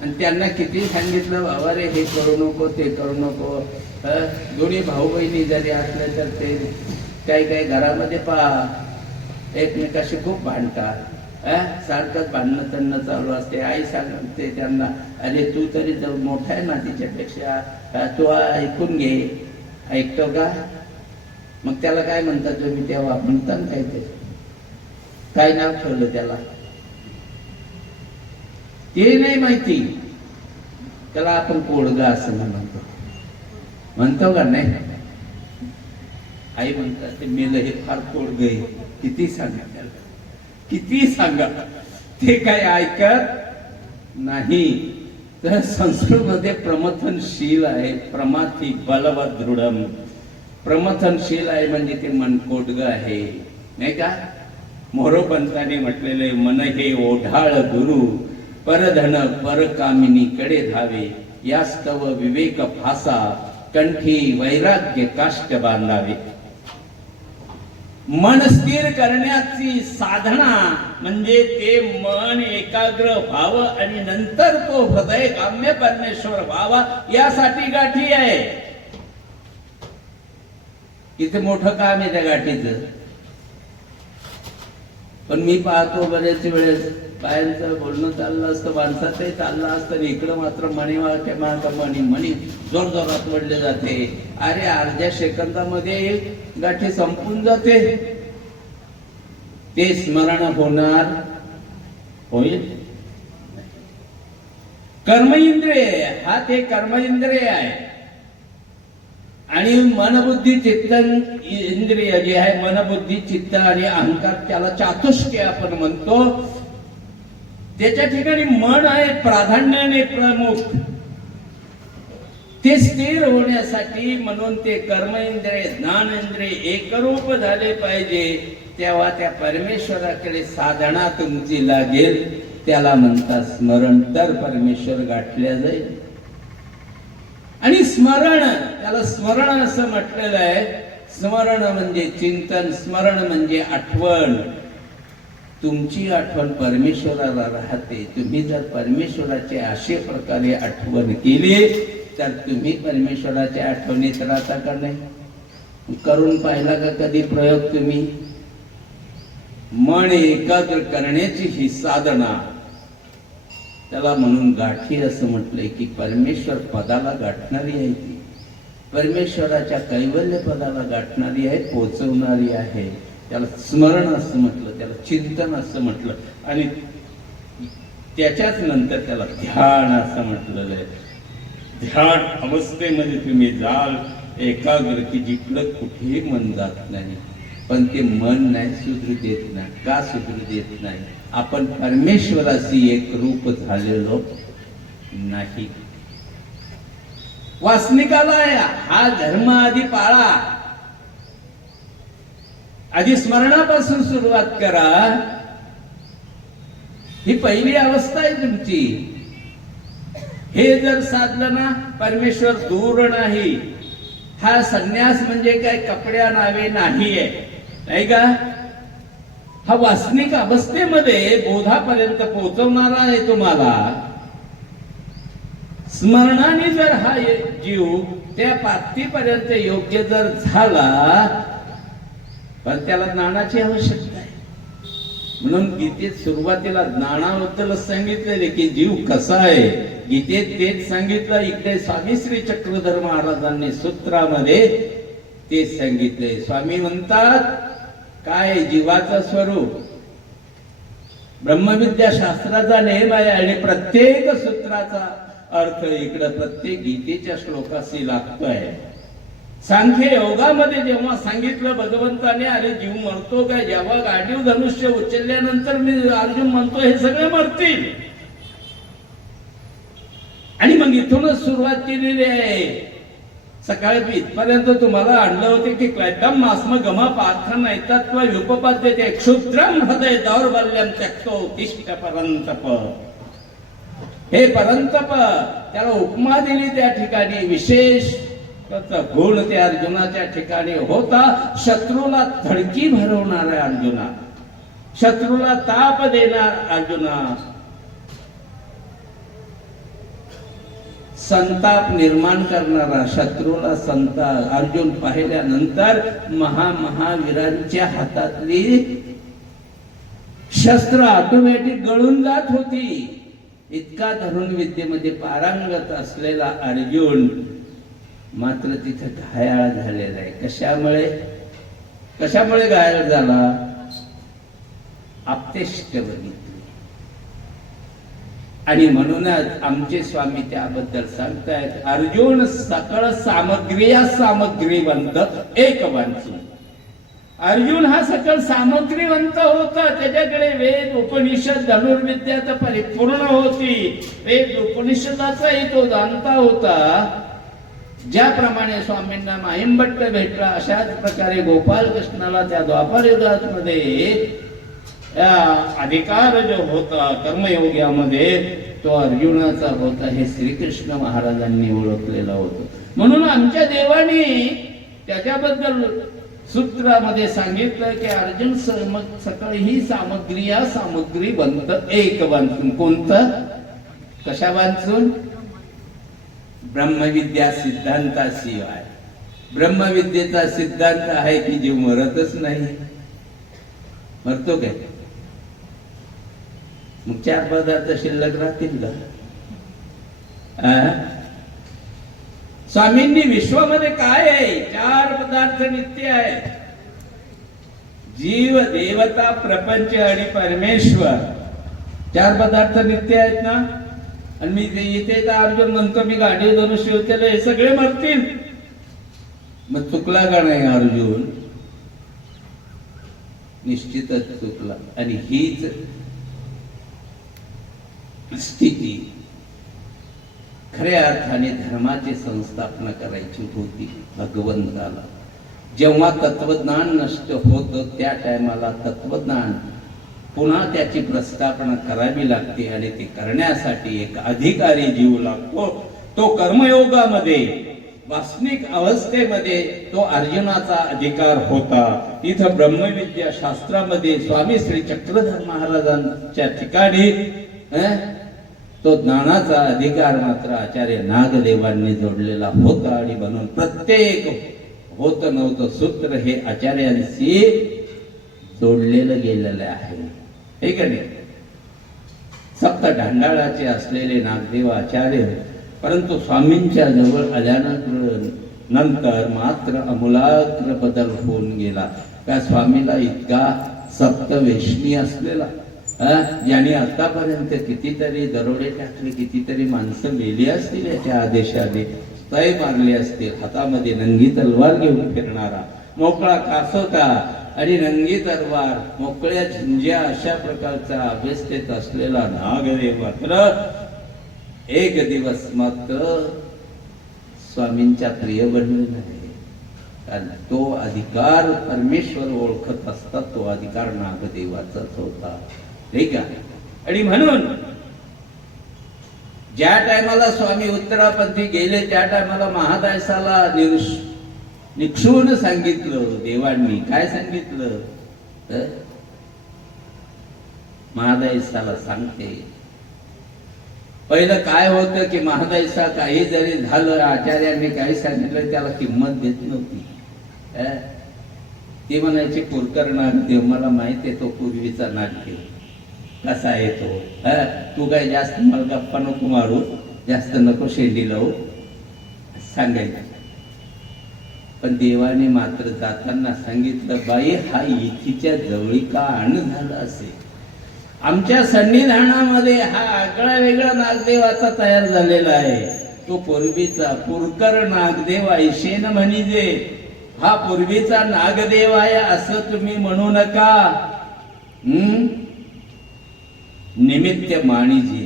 आणि त्यांना किती सांगितलं बाबा रे हे करू नको ते करू नको, दोन्ही भाऊ बहिणी जरी असले तर ते काही काही घरामध्ये पहा एकमेकाशी खूप भांडतात. सारखंच भांडणं तणणं चालू असते. आई सांगते त्यांना अरे तू तरी मोठा आहे ना तिच्यापेक्षा, तू ऐकून घे. ऐकतो का? मग त्याला काय म्हणतात तुम्ही तेव्हा? म्हणतात काय? ते काय नाव ठेवलं त्याला ते नाही माहिती. त्याला आपण पोडगा असं म्हणतो का नाही? आई म्हणतात ते मेलं हे फार पोडग आहे. किती सांगा त्याला, किती सांगा, ते काय ऐकत नाही. तर संस्कृत मध्ये प्रमथनशील आहे. प्रमाथी बलवत दृढम. प्रमथनशील आहे म्हणजे ते मन पोटग आहे, नाही का? मोरोपंतांनी म्हटलेले मन हे ओढाळ गुरु, परधन परकामिनी कडे धावे, यास्तव विवेक भासा, कंठी वैराग्य काष्ट बांधावे. मन स्थिर करण्याची साधना म्हणजे ते मन एकाग्र व्हावं आणि नंतर तो हृदय काम्य परमेश्वर व्हावा, यासाठी गाठी आहे. किती मोठं काम आहे त्या गाठीचं. पण मी पाहतो बरेच वेळेस बायांचं बोलणं चाललं असतं, माणसाचंही चाललं असतं, इकडं मात्र मणी जोर जोरात वडले जाते. अरे अर्ध्या सेकंदामध्ये गाठी संपून जाते. ते स्मरण होणार होईल. कर्म इंद्रिय हा ते कर्म इंद्रिय आहे आणि मनबुद्धी चित्त इंद्रिय जे आहे, मनबुद्धी चित्त आणि अहंकार, त्याला चातुष्य आपण म्हणतो. त्याच्या ठिकाणी मन आहे प्राधान्याने प्रमुख. ते स्थिर होण्यासाठी म्हणून ते कर्म इंद्रिय ज्ञानेंद्रिय एकरूप झाले पाहिजे. तेव्हा त्या परमेश्वराकडे साधना तुमची लागेल. त्याला म्हणतात स्मरण. तर परमेश्वर गाठल्या जाईल. आणि स्मरण, त्याला स्मरण असं म्हटलेलं आहे. स्मरण म्हणजे चिंतन, स्मरण म्हणजे आठवण. तुमची आठवण परमेश्वराला राहते. तुम्ही जर परमेश्वराची अशा प्रकारे आठवण केली तर तुम्ही परमेश्वराच्या आठवणीत राहता का नाही? करून पाहिला का कधी प्रयोग तुम्ही? मन एकाग्र करण्याची ही साधना, त्याला म्हणून गाठी असं म्हटलंय की परमेश्वर पदाला गाठणारी आहे. ती परमेश्वराच्या कैवल्य पदाला गाठणारी आहे, पोचवणारी आहे. त्याला स्मरण असं म्हटलं, त्याला चिंतन असं म्हटलं आणि त्याच्याच नंतर त्याला ध्यान असं म्हटलेलं आहे. ध्यान अवस्थेमध्ये तुम्ही जाल एकाग्र की जिकडं कुठेही मन जात नाही. पण ते मन नाही सुधरू देत नाही. का सुधरू देत नाही? आपण परमेश्वराशी एक रूप झालेलो नाही. वासनिकाला हा धर्म आधी पाळा. आधी स्मरणापासून सुरुवात करा. ही पहिली अवस्था आहे तुमची. हे जर साधलं ना, परमेश्वर दूर नाही. हा संन्यास म्हणजे काय कपड्या नावे नाहीये, नाही का? हा वासनिक अवस्थेमध्ये बोधापर्यंत पोहोचवणारा आहे तुम्हाला. स्मरणाने जर हा जीव त्या प्राप्तीपर्यंत योग्य जर झाला, पण त्याला ज्ञानाची आवश्यकता आहे. म्हणून गीतेत सुरुवातीला ज्ञानाबद्दल सांगितलेले की जीव कसा आहे, गीतेत तेच सांगितलं. इकडे स्वामी श्री चक्रधर महाराजांनी सूत्रामध्ये ते सांगितले. स्वामी म्हणतात काय जीवाचं स्वरूप, ब्रह्मविद्या शास्त्राचा नेम आहे आणि प्रत्येक सूत्राचा अर्थ इकडं प्रत्येक गीतेच्या श्लोकाशी लागतोय. सांख्य योगामध्ये जेव्हा सांगितलं भगवंताने, अरे जीव मरतो काय, जेव्हा गाडीव धनुष्य उचलल्यानंतर मी अर्जुन म्हणतो हे सगळे मरतील, आणि मग इथूनच सुरुवात केलेली आहे. सकाळी इथपर्यंत तुम्हाला आणलं होते की क्लॅटम मास्म गमा पार्थ नैतत्व व्युपपाद्यते क्षुद्रम हृदय दौर्बल्यम त्यक्तो तिष्ठ परंतप. हे परंतप, त्याला उपमा दिली त्या ठिकाणी. विशेष गुण त्या अर्जुनाच्या ठिकाणी होता. शत्रूला धडकी भरवणारा अर्जुना, शत्रूला ताप देणार अर्जुना, संताप निर्माण करणारा, शत्रूला संताप. अर्जुन पाहिल्यानंतर महावीरांच्या हातातली शस्त्र ऑटोमॅटिक गळून जात होती. इतका धनुर्विद्येमध्ये विद्येमध्ये पारंगत असलेला अर्जुन मात्र तिथे घायाळ झालेला आहे. कशामुळे घायाळ झाला? आपतेष्ट बघितली. आणि म्हणूनच आमचे स्वामी त्याबद्दल सांगतायत, अर्जुन सकळ सामग्रीवंत एक वांचून. अर्जुन हा सकळ सामग्रीवंत होता. त्याच्याकडे वेद उपनिषद धनुर्विद्या तर परिपूर्ण होती. वेद उपनिषदाचाही तो जाणता होता. ज्याप्रमाणे स्वामींना माहिमभट्ट भेटला, अशाच प्रकारे गोपाल कृष्णाला त्या द्वापर युगामध्ये अधिकार जो होता कर्मयोग्यामध्ये तो अर्जुनाचा होता. हे श्रीकृष्ण महाराजांनी ओळखलेलं होतं. म्हणून आमच्या देवानी त्याच्याबद्दल सूत्रामध्ये सांगितलं की अर्जुन सकळ ही सामग्री बनत एक बांधून. कोणतं? कशा बांधून? ब्रह्मविद्या सिद्धांताशिवाय. ब्रह्मविद्येचा सिद्धांत आहे की जीव मरतच नाही. मरतो काय? मग 4 पदार्थ शिल्लक राहतील का? स्वामींनी विश्वामध्ये काय आहे? 4 पदार्थ नित्य आहे. जीव, देवता, प्रपंच आणि परमेश्वर. 4 पदार्थ नित्य आहेत ना. आणि मी इथे तर अर्जुन म्हणतो मी गाडी धनुष्य उचलले, हे सगळे मरतील. मग चुकला का नाही अर्जुन? निश्चितच चुकला. आणि हीच स्थिती खऱ्या अर्थाने धर्माची संस्थापना करायची होती भगवंताला. जेव्हा तत्वज्ञान नष्ट होतं त्या टायमाला तत्वज्ञान पुन्हा त्याची प्रस्थापना करावी लागते. आणि ते करण्यासाठी एक अधिकारी जीव लागतो. तो कर्मयोगामध्ये वासनिक अवस्थेमध्ये तो अर्जुनाचा अधिकार होता. इथं ब्रह्मविद्या शास्त्रामध्ये स्वामी श्री चक्रधर महाराजांच्या ठिकाणी तो ज्ञानाचा अधिकार मात्र आचार्य नागदेवांनी जोडलेला होता. आणि म्हणून प्रत्येक होत नव्हतं सूत्र हे आचार्यांशी जोडलेलं गेलेलं आहे. हे का नाही? सप्त ढांडाळाचे असलेले नागदेव आचार्य, परंतु स्वामींच्या जवळ आल्यानंतर मात्र अमूलाग्र बदल होऊन गेला. त्या स्वामीला इतका सप्तवेशनी असलेला, ज्याने आतापर्यंत कितीतरी दरोडे टाकले, कितीतरी माणसं मेली असतील याच्या आदेशाने, तय मारले असतील, हातामध्ये नंगी तलवार घेऊन फिरणारा, मोकळा कासोटा आणि नंगी तलवार, मोकळ्या झुंज्या, अशा प्रकारचा अवस्थेत असलेला नागदेव मात्र एक दिवस मात्र स्वामींच्या प्रिय बनलेला आहे. कारण तो अधिकार परमेश्वर ओळखत असता तो अधिकार नागदेवाचाच होता. ठीक आहे. आणि म्हणून ज्या टायमाला स्वामी उत्तरापंथी गेले त्या टायमाला महादासाला निक्षून सांगितलं देवांनी. काय सांगितलं? महादासाला सांगते पहिलं काय होतं की महागाईचा काही जरी झालं, आचार्यांनी काही सांगितलं त्याला किंमत देत नव्हती. ते म्हणायचे कुरकर नागदेव, मला माहिती आहे तो पूर्वीचा नागदेव कसा आहे तो. तू काय जास्त मला गप्पा नको मारू, जास्त नको शेंडी लावू सांगायचं. पण देवाने मात्र जाताना सांगितलं, बाई हा इथीच्या जवळी का आण झाला असेल. आमच्या सन्निधानामध्ये हा आगळा वेगळा नागदेव आता तयार झालेला आहे. तो पूर्वीचा पुरकर नागदेव ऐशेन म्हणजे हा पूर्वीचा नागदेव आहे असं तुम्ही म्हणू नका. निमित्त माणिजे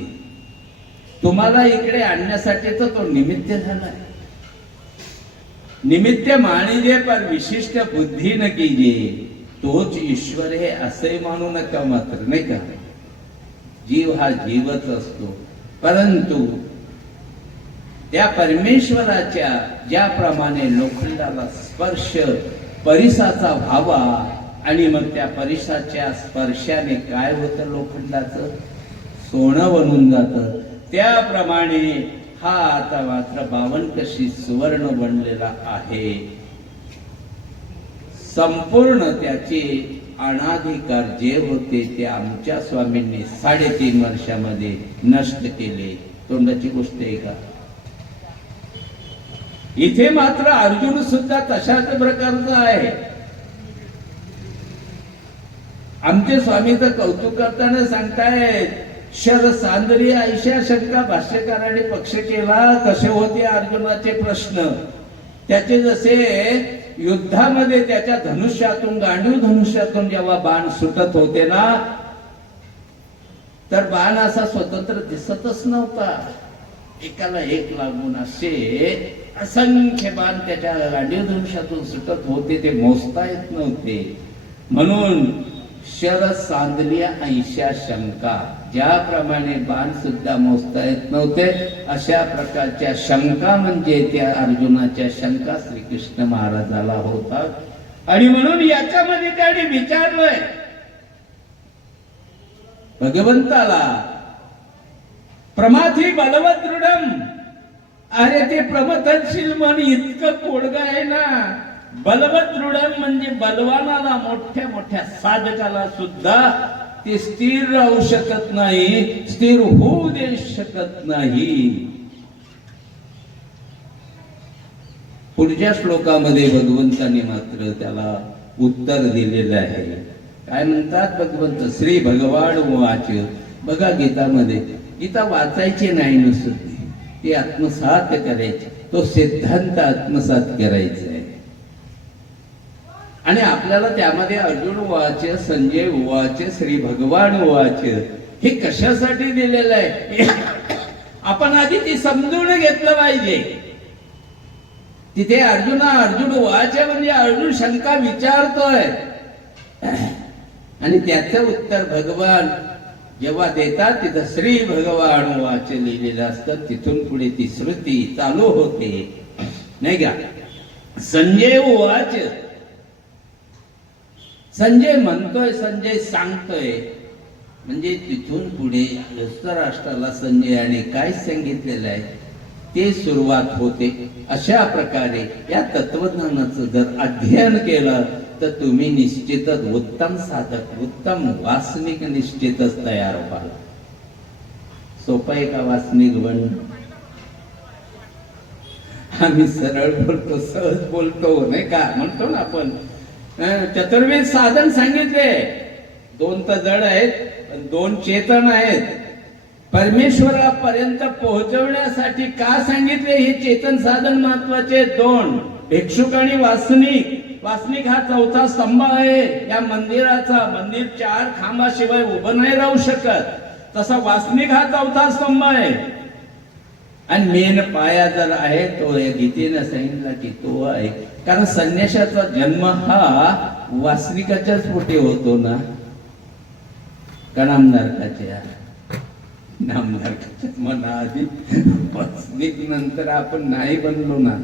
तुम्हाला इकडे आणण्यासाठी तर तो निमित्त झाला. निमित्त माणिजे पर विशिष्ट बुद्धी न कीजे, तोच ईश्वर हे असे मानू नका मात्र, नाही का. जीव हा जीवच असतो, परंतु त्या परमेश्वराच्या ज्याप्रमाणे लोखंडाला स्पर्श परिसाचा व्हावा आणि मग त्या परिसाच्या स्पर्शाने काय होतं, लोखंडाचं सोनं बनून जातं, त्याप्रमाणे हा आता मात्र 52 कशी सुवर्ण बनलेला आहे. संपूर्ण त्याचे अनाधिकार जे होते ते आमच्या स्वामींनी 3.5 वर्षामध्ये नष्ट केले. तोंडाची गोष्ट आहे का. इथे मात्र अर्जुन सुद्धा तशाच प्रकारचा आहे. आमचे स्वामीचं कौतुक करताना सांगतायत, शर सांद्री आयशा शंका भाष्यकाराने पक्ष केला. कसे होते अर्जुनाचे प्रश्न, त्याचे जसे युद्धामध्ये त्याच्या धनुष्यातून गांडीव धनुष्यातून जेव्हा बाण सुटत होते ना, तर बाण असा स्वतंत्र दिसतच नव्हता, एकाला एक लागून असे असंख्य बाण त्याच्या गांडीव धनुष्यातून सुटत होते, ते मोजता येत नव्हते. म्हणून शर सांदलिया ऐशा शंका, ज्याप्रमाणे बाण सुद्धा मोजता येत नव्हते अशा प्रकारच्या शंका म्हणजे त्या अर्जुनाच्या शंका श्रीकृष्ण महाराजाला होतात. आणि म्हणून याच्यामध्ये त्याने विचारलंय भगवंताला, प्रमाथी बलवत दृढम, अरे ते प्रमथनशील मन इतकं पोडग आहे ना. बलवत दृढम म्हणजे बलवानाला, मोठ्या मोठ्या साधकाला सुद्धा ते स्थिर राहू शकत नाही, स्थिर होऊ दे शकत नाही. पुढच्या श्लोकामध्ये भगवंताने मात्र त्याला उत्तर दिलेलं आहे. काय म्हणतात भगवंत, श्री भगवान वाच. बघा गीतामध्ये, गीता वाचायची नाही नुसती, ती आत्मसात करायची, तो सिद्धांत आत्मसात करायचा आहे. आणि आपल्याला त्यामध्ये अर्जुन वाच, संजय वाच, श्री भगवान वाच हे कशासाठी दिलेलं आहे आपण आधी ती समजून घेतलं पाहिजे. तिथे अर्जुन वाच म्हणजे अर्जुन शंका विचारतोय आणि त्याचं उत्तर भगवान जेव्हा देतात तिथं श्री भगवान वाच लिहिलेलं असतं. तिथून पुढे ती श्रुती चालू होते, नाही का. संजय वाच, संजय म्हणतोय, संजय सांगतोय, म्हणजे तिथून पुढे धृतराष्ट्राला संजयाने काय सांगितलेलं आहे ते सुरुवात होते. अशा प्रकारे या तत्वज्ञानाचं जर अध्ययन केलं तर तुम्ही निश्चितच उत्तम साधक, उत्तम वासनिक निश्चितच तयार व्हाल. सोपं आहे का वासनिक बनणं? आम्ही सरळ बोलतो, सहज बोलतो, नाही का. म्हणतो ना आपण चतुर्वेद साधन सांगितले. 2 तर जड आहेत, 2 चेतन आहेत. परमेश्वरापर्यंत पोहोचवण्यासाठी का सांगितले हे चेतन साधन महत्वाचे. 2 भिक्षुक आणि वासनिक. वासनिक हा 4था स्तंभ आहे या मंदिराचा. मंदिर 4 खांबाशिवाय उभं नाही राहू शकत, तसा वासनिक हा 4था स्तंभ आहे. आणि मेन पाया जर आहे तो या गीतेनं सांगितला की तो आहे. कारण संन्यासाचा जन्म हा वासनिकाच्याच पोटी होतो ना, का नामधारकाच्या मना आधी वासनिक नंतर आपण नाही बनलो ना.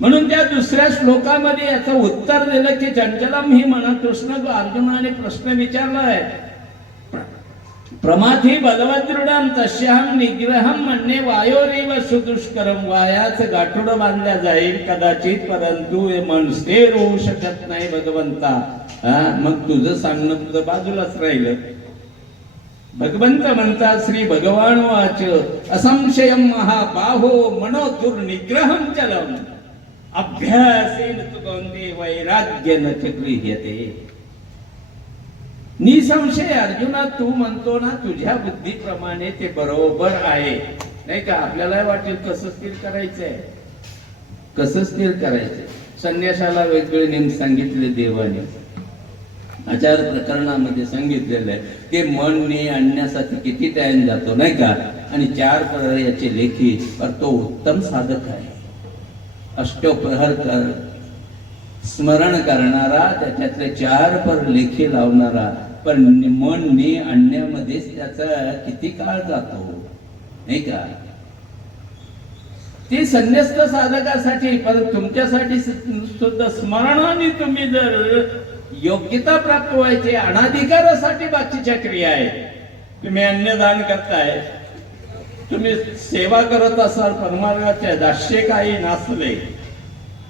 म्हणून त्या दुसऱ्या श्लोकामध्ये याचं उत्तर दिलं की चंचलम ही मन कृष्ण अर्जुनाने प्रश्न विचारलाय. प्रमाथी बलवदृढम तस्याहम निग्रहम म्हणणे वायोरेव सुदुष्करम. वायाच गाठोड बांधल्या जाईल कदाचित, परंतु हे मन स्थिर होऊ शकत नाही भगवंता. मग तुझं सांगणं तुझं बाजूलाच राहिलं. भगवंत म्हणतात श्री भगवान वाच असंशयम महाबाहो मनो दुर्निग्रहम चलम अभ्यासेन तु कौंते वैराग्य न च गृह्यते. निसंशय अर्जुना तू म्हणतो ना तुझ्या बुद्धीप्रमाणे ते बरोबर आहे, नाही का? आपल्याला वाटेल कसं स्थिर करायचंय, कसं स्थिर करायचंय. संन्यासाला वेगवेगळे नियम सांगितले देवाने, आचार प्रकरणामध्ये सांगितलेलं आहे की मन आणण्यासाठी किती टाइम जातो, नाही का? आणि 4 प्रहर याचे लेखी, पर तो उत्तम साधक आहे. अष्टप्रहर कर स्मरण करणारा, त्याच्यातले 4 पर लेखी लावणारा, पण मन आणण्यामध्येच त्याचा किती काळ जातो, नाही का? ते संन्यस्त साधकासाठी, परंतु तुमच्यासाठी सुद्धा स्मरणाने तुम्ही जर योग्यता प्राप्त व्हायची, अनाधिकारासाठी बाकीच्या क्रिया आहेत. तुम्ही अन्नदान करताय, तुम्ही सेवा करत असाल परमार्गाच्या, दास्य काही नासले,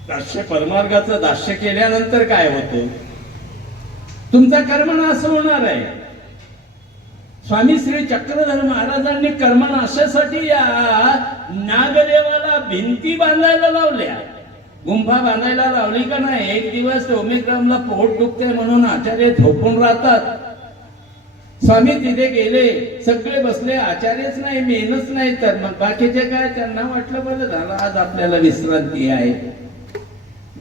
दास्य परमार्गाचं दास्य केल्यानंतर काय होतं? तुमचा कर्मनाश होणार आहे. स्वामी श्री चक्रधर महाराजांनी कर्मनाशासाठी या नागदेवाला भिंती बांधायला लावल्या, गुंफा बांधायला लावली का नाही? एक दिवस ओमिक्रमला पोट दुखते म्हणून आचार्य झोपून राहतात. स्वामी तिथे गेले, सगळे बसले, आचार्यच नाही, मेनच नाही, तर मग बाकीचे काय? त्यांना वाटलं बरं झालं आज आपल्याला विश्रांती आहे.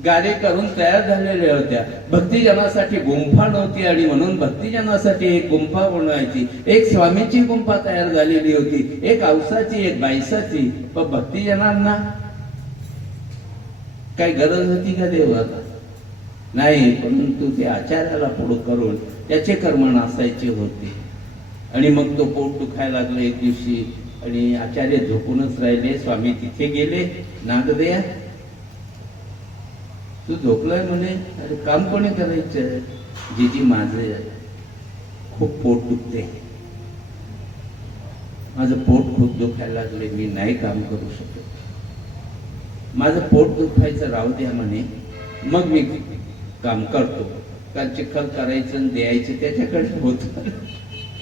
गारे करून तयार झालेल्या होत्या. भक्तिजनासाठी गुंफा नव्हती आणि म्हणून भक्तिजनासाठी एक गुंफा बनवायची. एक स्वामीची गुंफा तयार झालेली होती, एक औसाची, एक बाईसाची. पण भक्तिजनांना काही गरज होती का देवाला? नाही. परंतु ते आचार्याला पुढं करून त्याचे कर्म नासायचे होते. आणि मग तो पोट दुखायला लागला एक दिवशी आणि आचार्य झोपूनच राहिले. स्वामी तिथे गेले, नागदया तू झोपलाय म्हणे. अरे काम कोणी करायचं? जीजी माझे खूप पोट दुखते, माझं पोट खूप दुखायला लागले, मी नाही काम करू शकत, माझं पोट दुखायचं राहू द्या म्हणे, मग मी काम करतो. कारण चिखल करायचं आणि द्यायचं त्याच्याकडे होत,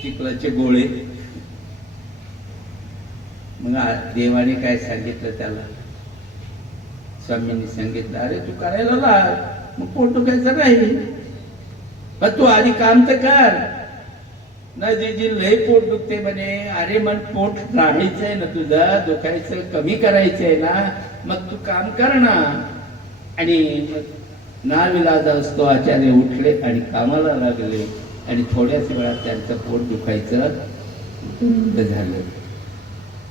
चिखलाचे गोळे. मग देवाने काय सांगितलं त्याला? स्वामींनी सांगितलं अरे तू करायला लाग, मग पोट दुखायचं राहील, पण तू आधी काम तर कर ना. जे लय पोट दुखते म्हणे. अरे मग पोट राहायचंय ना तुझं, दुखायचं कमी करायचंय ना, मग तू काम कर ना. आणि नाविलाज असतो आचार्य उठले आणि कामाला लागले आणि थोड्याच वेळात त्यांचं पोट दुखायचं झालं.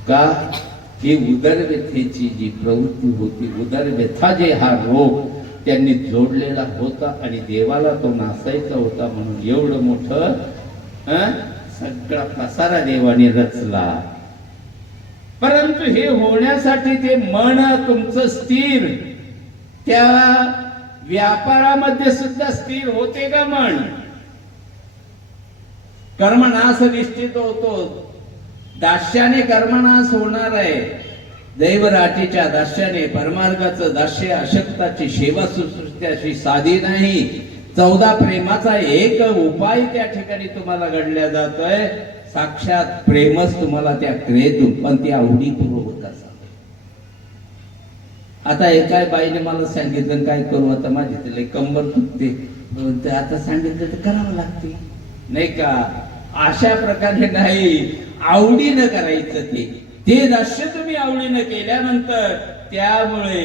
का? ही उदरव्यथेची जी प्रवृत्ती होती, उदरव्यथा जे हा रोग त्यांनी जोडलेला होता आणि देवाला तो नासायचा होता, म्हणून एवढं मोठं सगळा पसारा देवाने रचला. परंतु हे होण्यासाठी ते मन तुमचं स्थिर, त्या व्यापारामध्ये सुद्धा स्थिर होते का मन? कर्मनाश निश्चित होतो. दास्याने कर्मनाश होणार आहे. दैवराटीच्या दास्याने, परमार्गाचं दास्य अशक्ताची सेवा सुश्रुत्याशी साधी नाही. 14 प्रेमाचा एक उपाय त्या ठिकाणी तुम्हाला घडल्या जातोय. साक्षात प्रेमच तुम्हाला त्या क्रियेतून, पण ती आवडीपूर्वक असा. आता एका बाईने मला सांगितलं काय करू आता, माझी तिला कंबर दुखते, आता सांगितलं तर करावं लागते, नाही का? अशा प्रकारे नाही, आवडीनं करायचं. ते दास्य तुम्ही आवडीनं केल्यानंतर त्यामुळे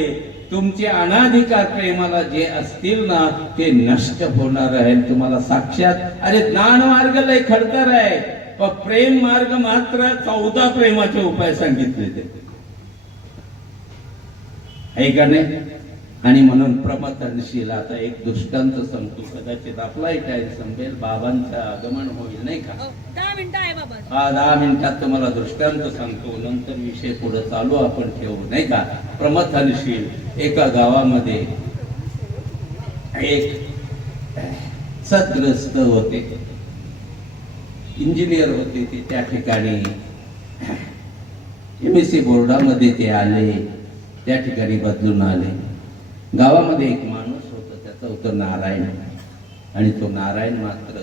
तुमचे अनाधिकार प्रेमाला जे असतील ना ते नष्ट होणार आहे. तुम्हाला साक्षात अरे ज्ञान मार्ग लय खडतर आहे, पण प्रेम मार्ग मात्र 14 प्रेमाचे उपाय सांगितले ते, आहे का नाही? आणि म्हणून प्रमथनशील. आता एक दृष्टांत सांगतो, कदाचित आपलाही टाइम संपेल, बाबांचं आगमन होईल, नाही का? 10 मिनिटं आहे बाबा. 10 मिनिटात तुम्हाला दृष्टांत सांगतो, नंतर विषय पुढे चालू आपण ठेवू, नाही का? प्रमथनशील. एका गावामध्ये एक सद्ग्रस्त होते. इंजिनियर होते ते त्या ठिकाणी MSc बोर्डामध्ये ते आले, त्या ठिकाणी बदलून आले. गावामध्ये एक माणूस होता, त्याचं होतं नारायण. आणि तो नारायण मात्र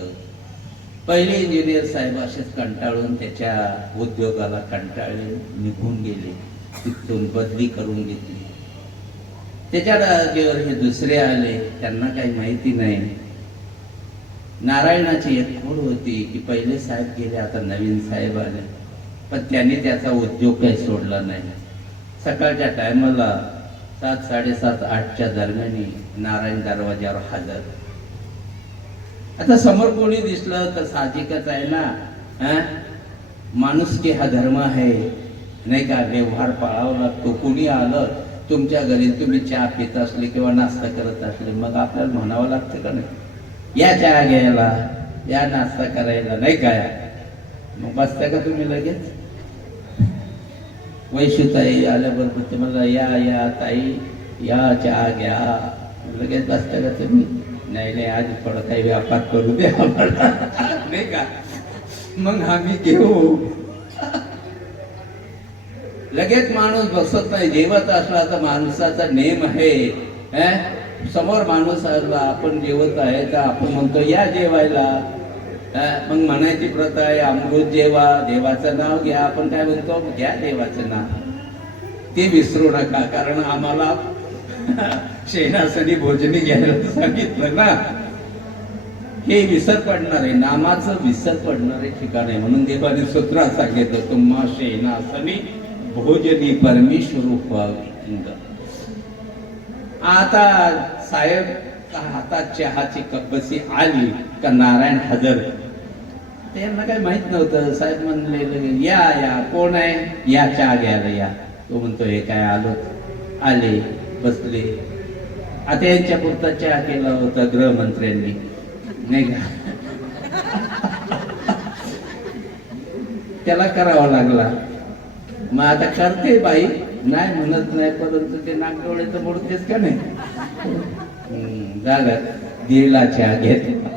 पहिले इंजिनियर साहेब असेच कंटाळून त्याच्या उद्योगाला कंटाळले, निघून गेले, तिथून बदली करून घेतली. त्याच्या जागेवर हे दुसरे आले, त्यांना काही माहिती नाही. नारायणाची एक खोड होती की पहिले साहेब गेले, आता नवीन साहेब आले, पण त्यांनी त्याचा उद्योग काही सोडला नाही. सकाळच्या टायमाला 7, 7:30, 8च्या दरम्यान नारायण दरवाज्यावर हजर. आता समोर कोणी दिसलं तर साहजिकच आहे ना, माणुसकी हा धर्म आहे नाही का, व्यवहार पाळावा लागतो. कोणी आलं तुमच्या घरी, तुम्ही चहा पित असले किंवा नाश्ता करत असले, मग आपल्याला म्हणावं लागतं का नाही, या चहा घ्यायला, या नाश्ता करायला, नाही काय? मग बसता का तुम्ही लगेच? वैशुताई आल्याबरोबर ते मला या ताई या चहा घ्या, लगेच बसता का तुम्ही? नाही आधी थोडा काही व्यापार करू द्या आम्हाला, नाही का, मग आम्ही घेऊ. लगेच माणूस बसत नाही. जेवत असला तर माणसाचा नेम आहे, समोर माणूस आला, आपण जेवत आहे तर आपण म्हणतो या जेवायला. मग म्हणायची प्रथा आहे, अमृत जेवा, देवाचं नाव घ्या. आपण काय म्हणतो, घ्या देवाचं नाव. ते विसरू नका, कारण आम्हाला शेणासनी भोजनी घ्यायला सांगितलं ना. हे विसर पडणार आहे, नामाचं विसर पडणारे ठिकाण आहे. म्हणून देवाने सूत्रात सांगितलं, तुम्हा शेणासनी भोजनी परमेश्वर व्हावी. आता साहेब हातात चहाची कप्पसी आली का नारायण हजर. त्यांना काही माहित नव्हतं. साहेब म्हणले या कोण आहे, या चहा घ्यायला या. तो म्हणतो हे काय आलो. आले, बसले. आता यांच्या पुरता चहा केला होता गृहमंत्र्यांनी, नाही का, त्याला करावा लागला. मग आता करते बाई, नाही म्हणत नाही, परंतु ते नागडोळे तर मोडतेच का नाही. झालं, दिला चहा घेतला.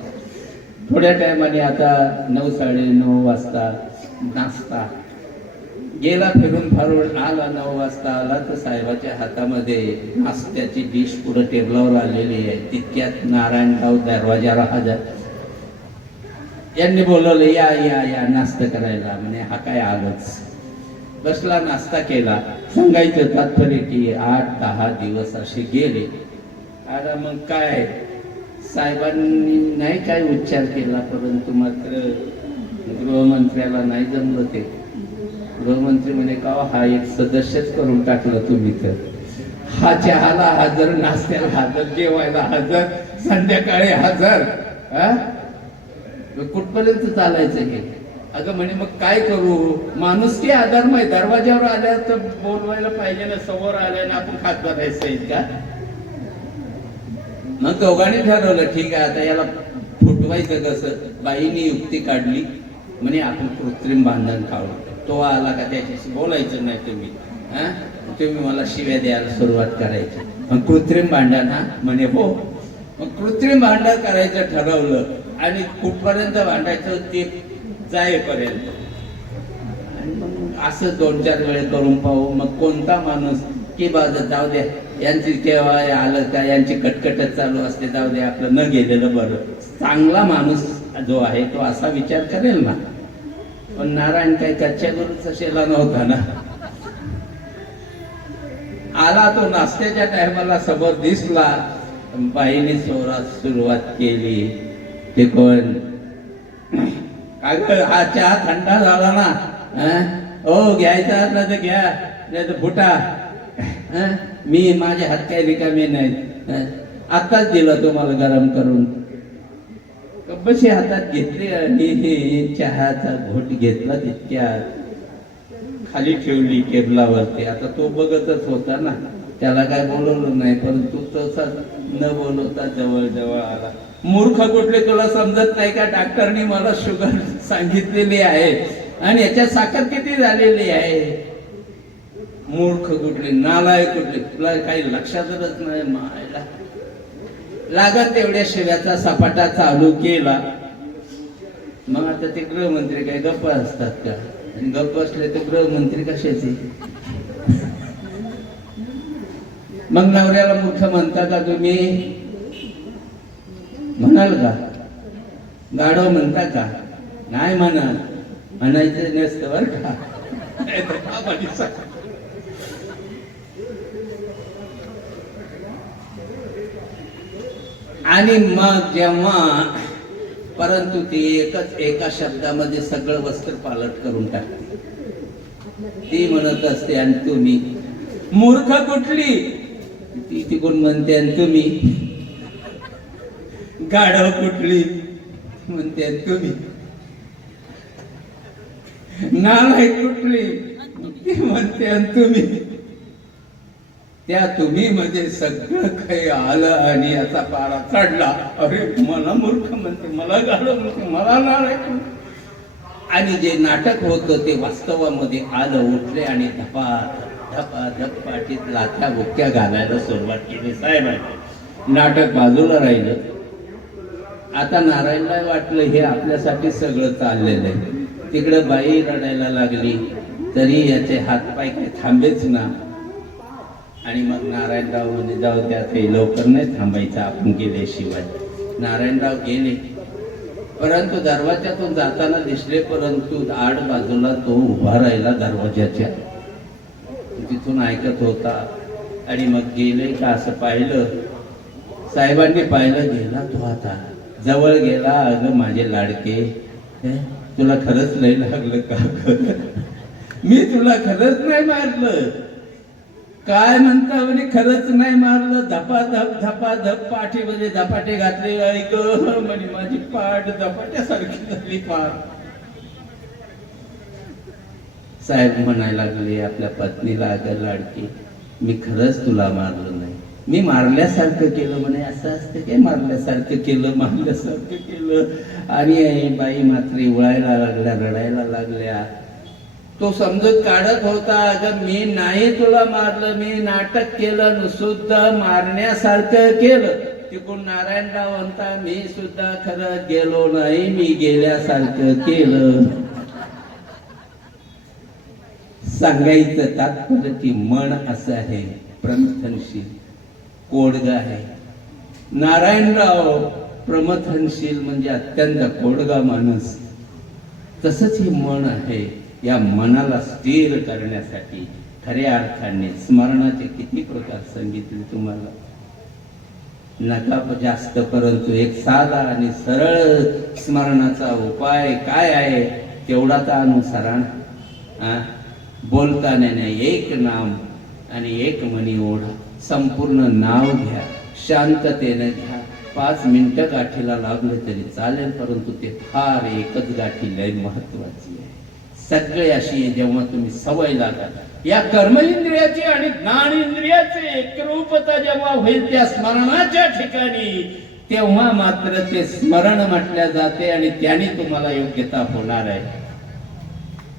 थोड्या टायमाने आता 9, 9:30 वाजता नाश्ता गेला, फिरून फारून आला. 9 वाजता आला तर साहेबाच्या हातामध्ये नाश्त्याची डिश पुढे टेबलावर आलेली आहे. तितक्यात नारायणराव दरवाजाला हजर. यांनी बोलवलं या या या नाश्ता करायला. म्हणे हा काय आलंच. बसला, नाश्ता केला. सांगायचं तात्पर्य की 8-10 दिवस असे गेले. आता मग काय, साहेबांनी नाही काय उच्चार केला, परंतु मात्र गृहमंत्र्याला नाही जमलं. ते गृहमंत्री म्हणे का हा एक सदस्यच करून टाकला तुम्ही तर. हा चहाला हजर, नाश्त्याला हजर, जेवायला हजर, संध्याकाळी हजर. कुठपर्यंत चालायचं हे? अगं म्हणे मग काय करू, माणुसकी आधर्म आहे. दरवाज्यावर आल्या तर बोलवायला पाहिजे ना, समोर आल्या ना आपण खात बघायचं का? मग दोघांनी ठरवलं ठीक आहे, आता याला फुटवायचं कसं. बाईनी युक्ती काढली, म्हणे आपण कृत्रिम भांडण काढू. तो आला का त्याच्याशी बोलायचं नाही तुम्ही, तुम्ही मला शिव्या द्यायला सुरुवात करायची. मग कृत्रिम भांडण, म्हणे हो. मग कृत्रिम भांडण करायचं ठरवलं. आणि कुठपर्यंत भांडायचं ते जाईपर्यंत. आणि मग असं 2-4 वेळ करून पाहू. मग कोणता माणूस की बाजू जाऊ द्या, यांची केव्हा आलं का, यांची कटकटच चालू असते, जाऊ द्या आपलं न गेलेलं बरं. चांगला माणूस जो आहे तो असा विचार करेल ना. पण नारायण काही कच्च्या गुरुचा शेला नव्हता ना. आला तो नाश्त्याच्या टायमाला समोर दिसला. बाईने सुरुवात केली. ते कोण, हा चहा थंडा झाला ना, हो घ्यायचा असला तर घ्या, नाही तर फुटा. मी माझे हात काही रिकामे नाहीत, आताच दिलं तुम्हाला गरम करून. कब्बशी हातात घेतली आणि चहाचा घोट घेतला. तितक्या खाली ठेवली टेबलावरती. आता तो बघतच होता ना, त्याला काय बोलवलं नाही, परंतु तसा न बोलवता जवळ जवळ आला. मूर्ख कुठले तुला समजत नाही का, डॉक्टरनी मला शुगर सांगितलेली आहे आणि याच्यात साखर किती झालेली आहे. मूर्ख कुठले, नालायक कुठले, तुला काही लक्षातच नाही. मायला लागत तेवढ्या शिव्याचा सपाटा चालू केला. मग आता ते गृहमंत्री काय गप्प असतात का? आणि गप्प असले तर गृहमंत्री कशाचे? मग नवऱ्याला मूर्ख म्हणता का तुम्ही? म्हणाल का? गाढव म्हणता का? नाही म्हणायचं नसतं बर का. आणि मग जेव्हा परंतु ती एका शब्दामध्ये सगळं वस्त्र पालट करून टाकते. ती म्हणत असते आणि तुम्ही मूर्ख कुठली? ती तिकडून म्हणते आणि तुम्ही गाढव कुठली? म्हणते आणि तुम्ही नालायक कुठली? ती म्हणते आणि तुम्ही. त्या तुम्ही मध्ये सगळं काही आलं आणि याचा पारा चढला. अरे मला मूर्ख म्हणते, मला गाढव म्हणते, मला नालायक म्हणते. आणि जे नाटक होतं ते वास्तवामध्ये आलं. उठले आणि धपाधप पाठीत लाथ्या बुक्क्या घालायला सुरुवात केली. साहेब नाटक बाजूला राहिलं. आता नारायणला वाटलं हे आपल्यासाठी सगळं चाललेलं आहे. तिकडे बाई रडायला लागली तरी याचे हातपाय काही थांबेच ना. आणि मग नारायणराव म्हणजे जाऊ द्या, ते लवकर नाही थांबायचं आपण गेल्याशिवाय. नारायणराव गेले, परंतु दरवाजातून जाताना दिसले. परंतु आड बाजूला तो उभा राहिला दरवाजाच्या. तिथून ऐकत होता. आणि मग गेले का असं पाहिलं. साहेबांनी पाहिलं, गेला तो आता जवळ गेला. अगं माझे लाडके, तुला खरंच लय लागलं का? मी तुला खरंच नाही मारलं. काय म्हणता म्हणे? खरंच नाही मारलं. धपाधप पाठीमध्ये धपाटे घातले. ऐक म्हणे माझी पाठ धपाट्यासारखी झाली पार. साहेब म्हणायला लागले आपल्या पत्नीला, अगं लाडकी, मी खरंच तुला मारलं नाही, मी मारल्यासारखं केलं म्हणे. असं असतं काय मारल्यासारखं केलं? मारल्यासारखं केलं. आणि बाई मात्र उळायला लागल्या, रडायला लागल्या. तो समजूत काढत होता, अगं मी नाही तुला मारलं, मी नाटक केलं, सुद्धा मारण्यासारखं केलं. तिकडून नारायणराव म्हणता, मी सुद्धा खरं गेलो नाही, मी गेल्यासारखं केलं. सांगायचं तात्पर्य की मन असं आहे, प्रमथनशील, कोडगा आहे. नारायणराव प्रमथनशील म्हणजे अत्यंत कोडगा माणूस. तसंच हे मन आहे. या मनाला स्थिर करण्यासाठी खऱ्या अर्थाने स्मरणाचे किती प्रकार सांगितले तुम्हाला. नका जास्त, परंतु एक साधा आणि सरळ स्मरणाचा उपाय काय आहे तेवढा तर अनुसरण. बोलताना नाही, एक नाम आणि एक मनी ओढा. संपूर्ण नाव घ्या, शांततेने घ्या. 5 मिनिटं गाठीला लागले तरी चालेल, परंतु ते फार एकच गाठी लय महत्वाची आहे. सगळे अशी जेव्हा तुम्ही सवय लागाल, या कर्म इंद्रियाची आणि ज्ञान इंद्रियाचे एकरूपता जेव्हा होईल त्या स्मरणाच्या ठिकाणी, तेव्हा मात्र ते स्मरण म्हटल्या जाते आणि त्याने तुम्हाला योग्यता होणार आहे.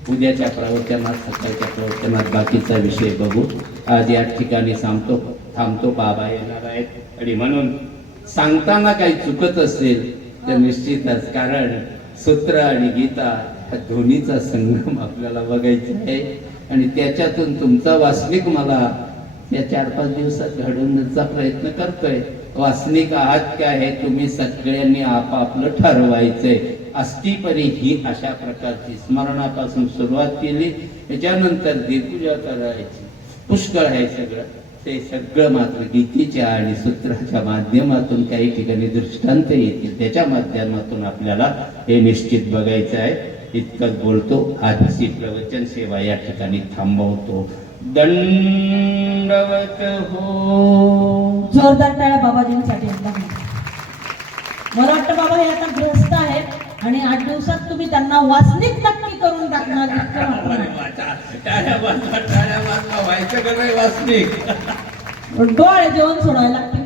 उद्याच्या प्रवचनात, सकाळच्या प्रवचनात बाकीचा विषय बघू. आज या ठिकाणी थांबतो. बाबा येणार आहेत आणि म्हणून सांगताना काही चुकत असेल तर निश्चितच, कारण सूत्र आणि गीता दोन्हीचा संगम आपल्याला बघायचा आहे. आणि त्याच्यातून तुमचा वासनिक मला या 4-5 दिवसात घडवण्याचा प्रयत्न करतोय. वासनिक आहात काय हे तुम्ही सगळ्यांनी आपापलं ठरवायचंय. अस्तिपरी ही अशा प्रकारची स्मरणापासून सुरुवात केली. त्याच्यानंतर देवपूजा करायची, पुष्कळ आहे सगळं. ते सगळं मात्र गीतेच्या आणि सूत्राच्या माध्यमातून काही ठिकाणी दृष्टांत येतील, त्याच्या माध्यमातून आपल्याला हे निश्चित बघायचं आहे. इतकंच बोलतो. आजची प्रवचन सेवा या ठिकाणी थांबवतो. दंडवत हो. जोरदार टाळ्या बाबाजींसाठी. मला वाटतं बाबा हे आता ग्रस्त आहेत आणि 8 दिवसात तुम्ही त्यांना वासनिक नक्की करून टाकणार. टाळ्या वाजवा व्हायचं का नाही वासनिक? डोळे जेवण सोडायला लागतील.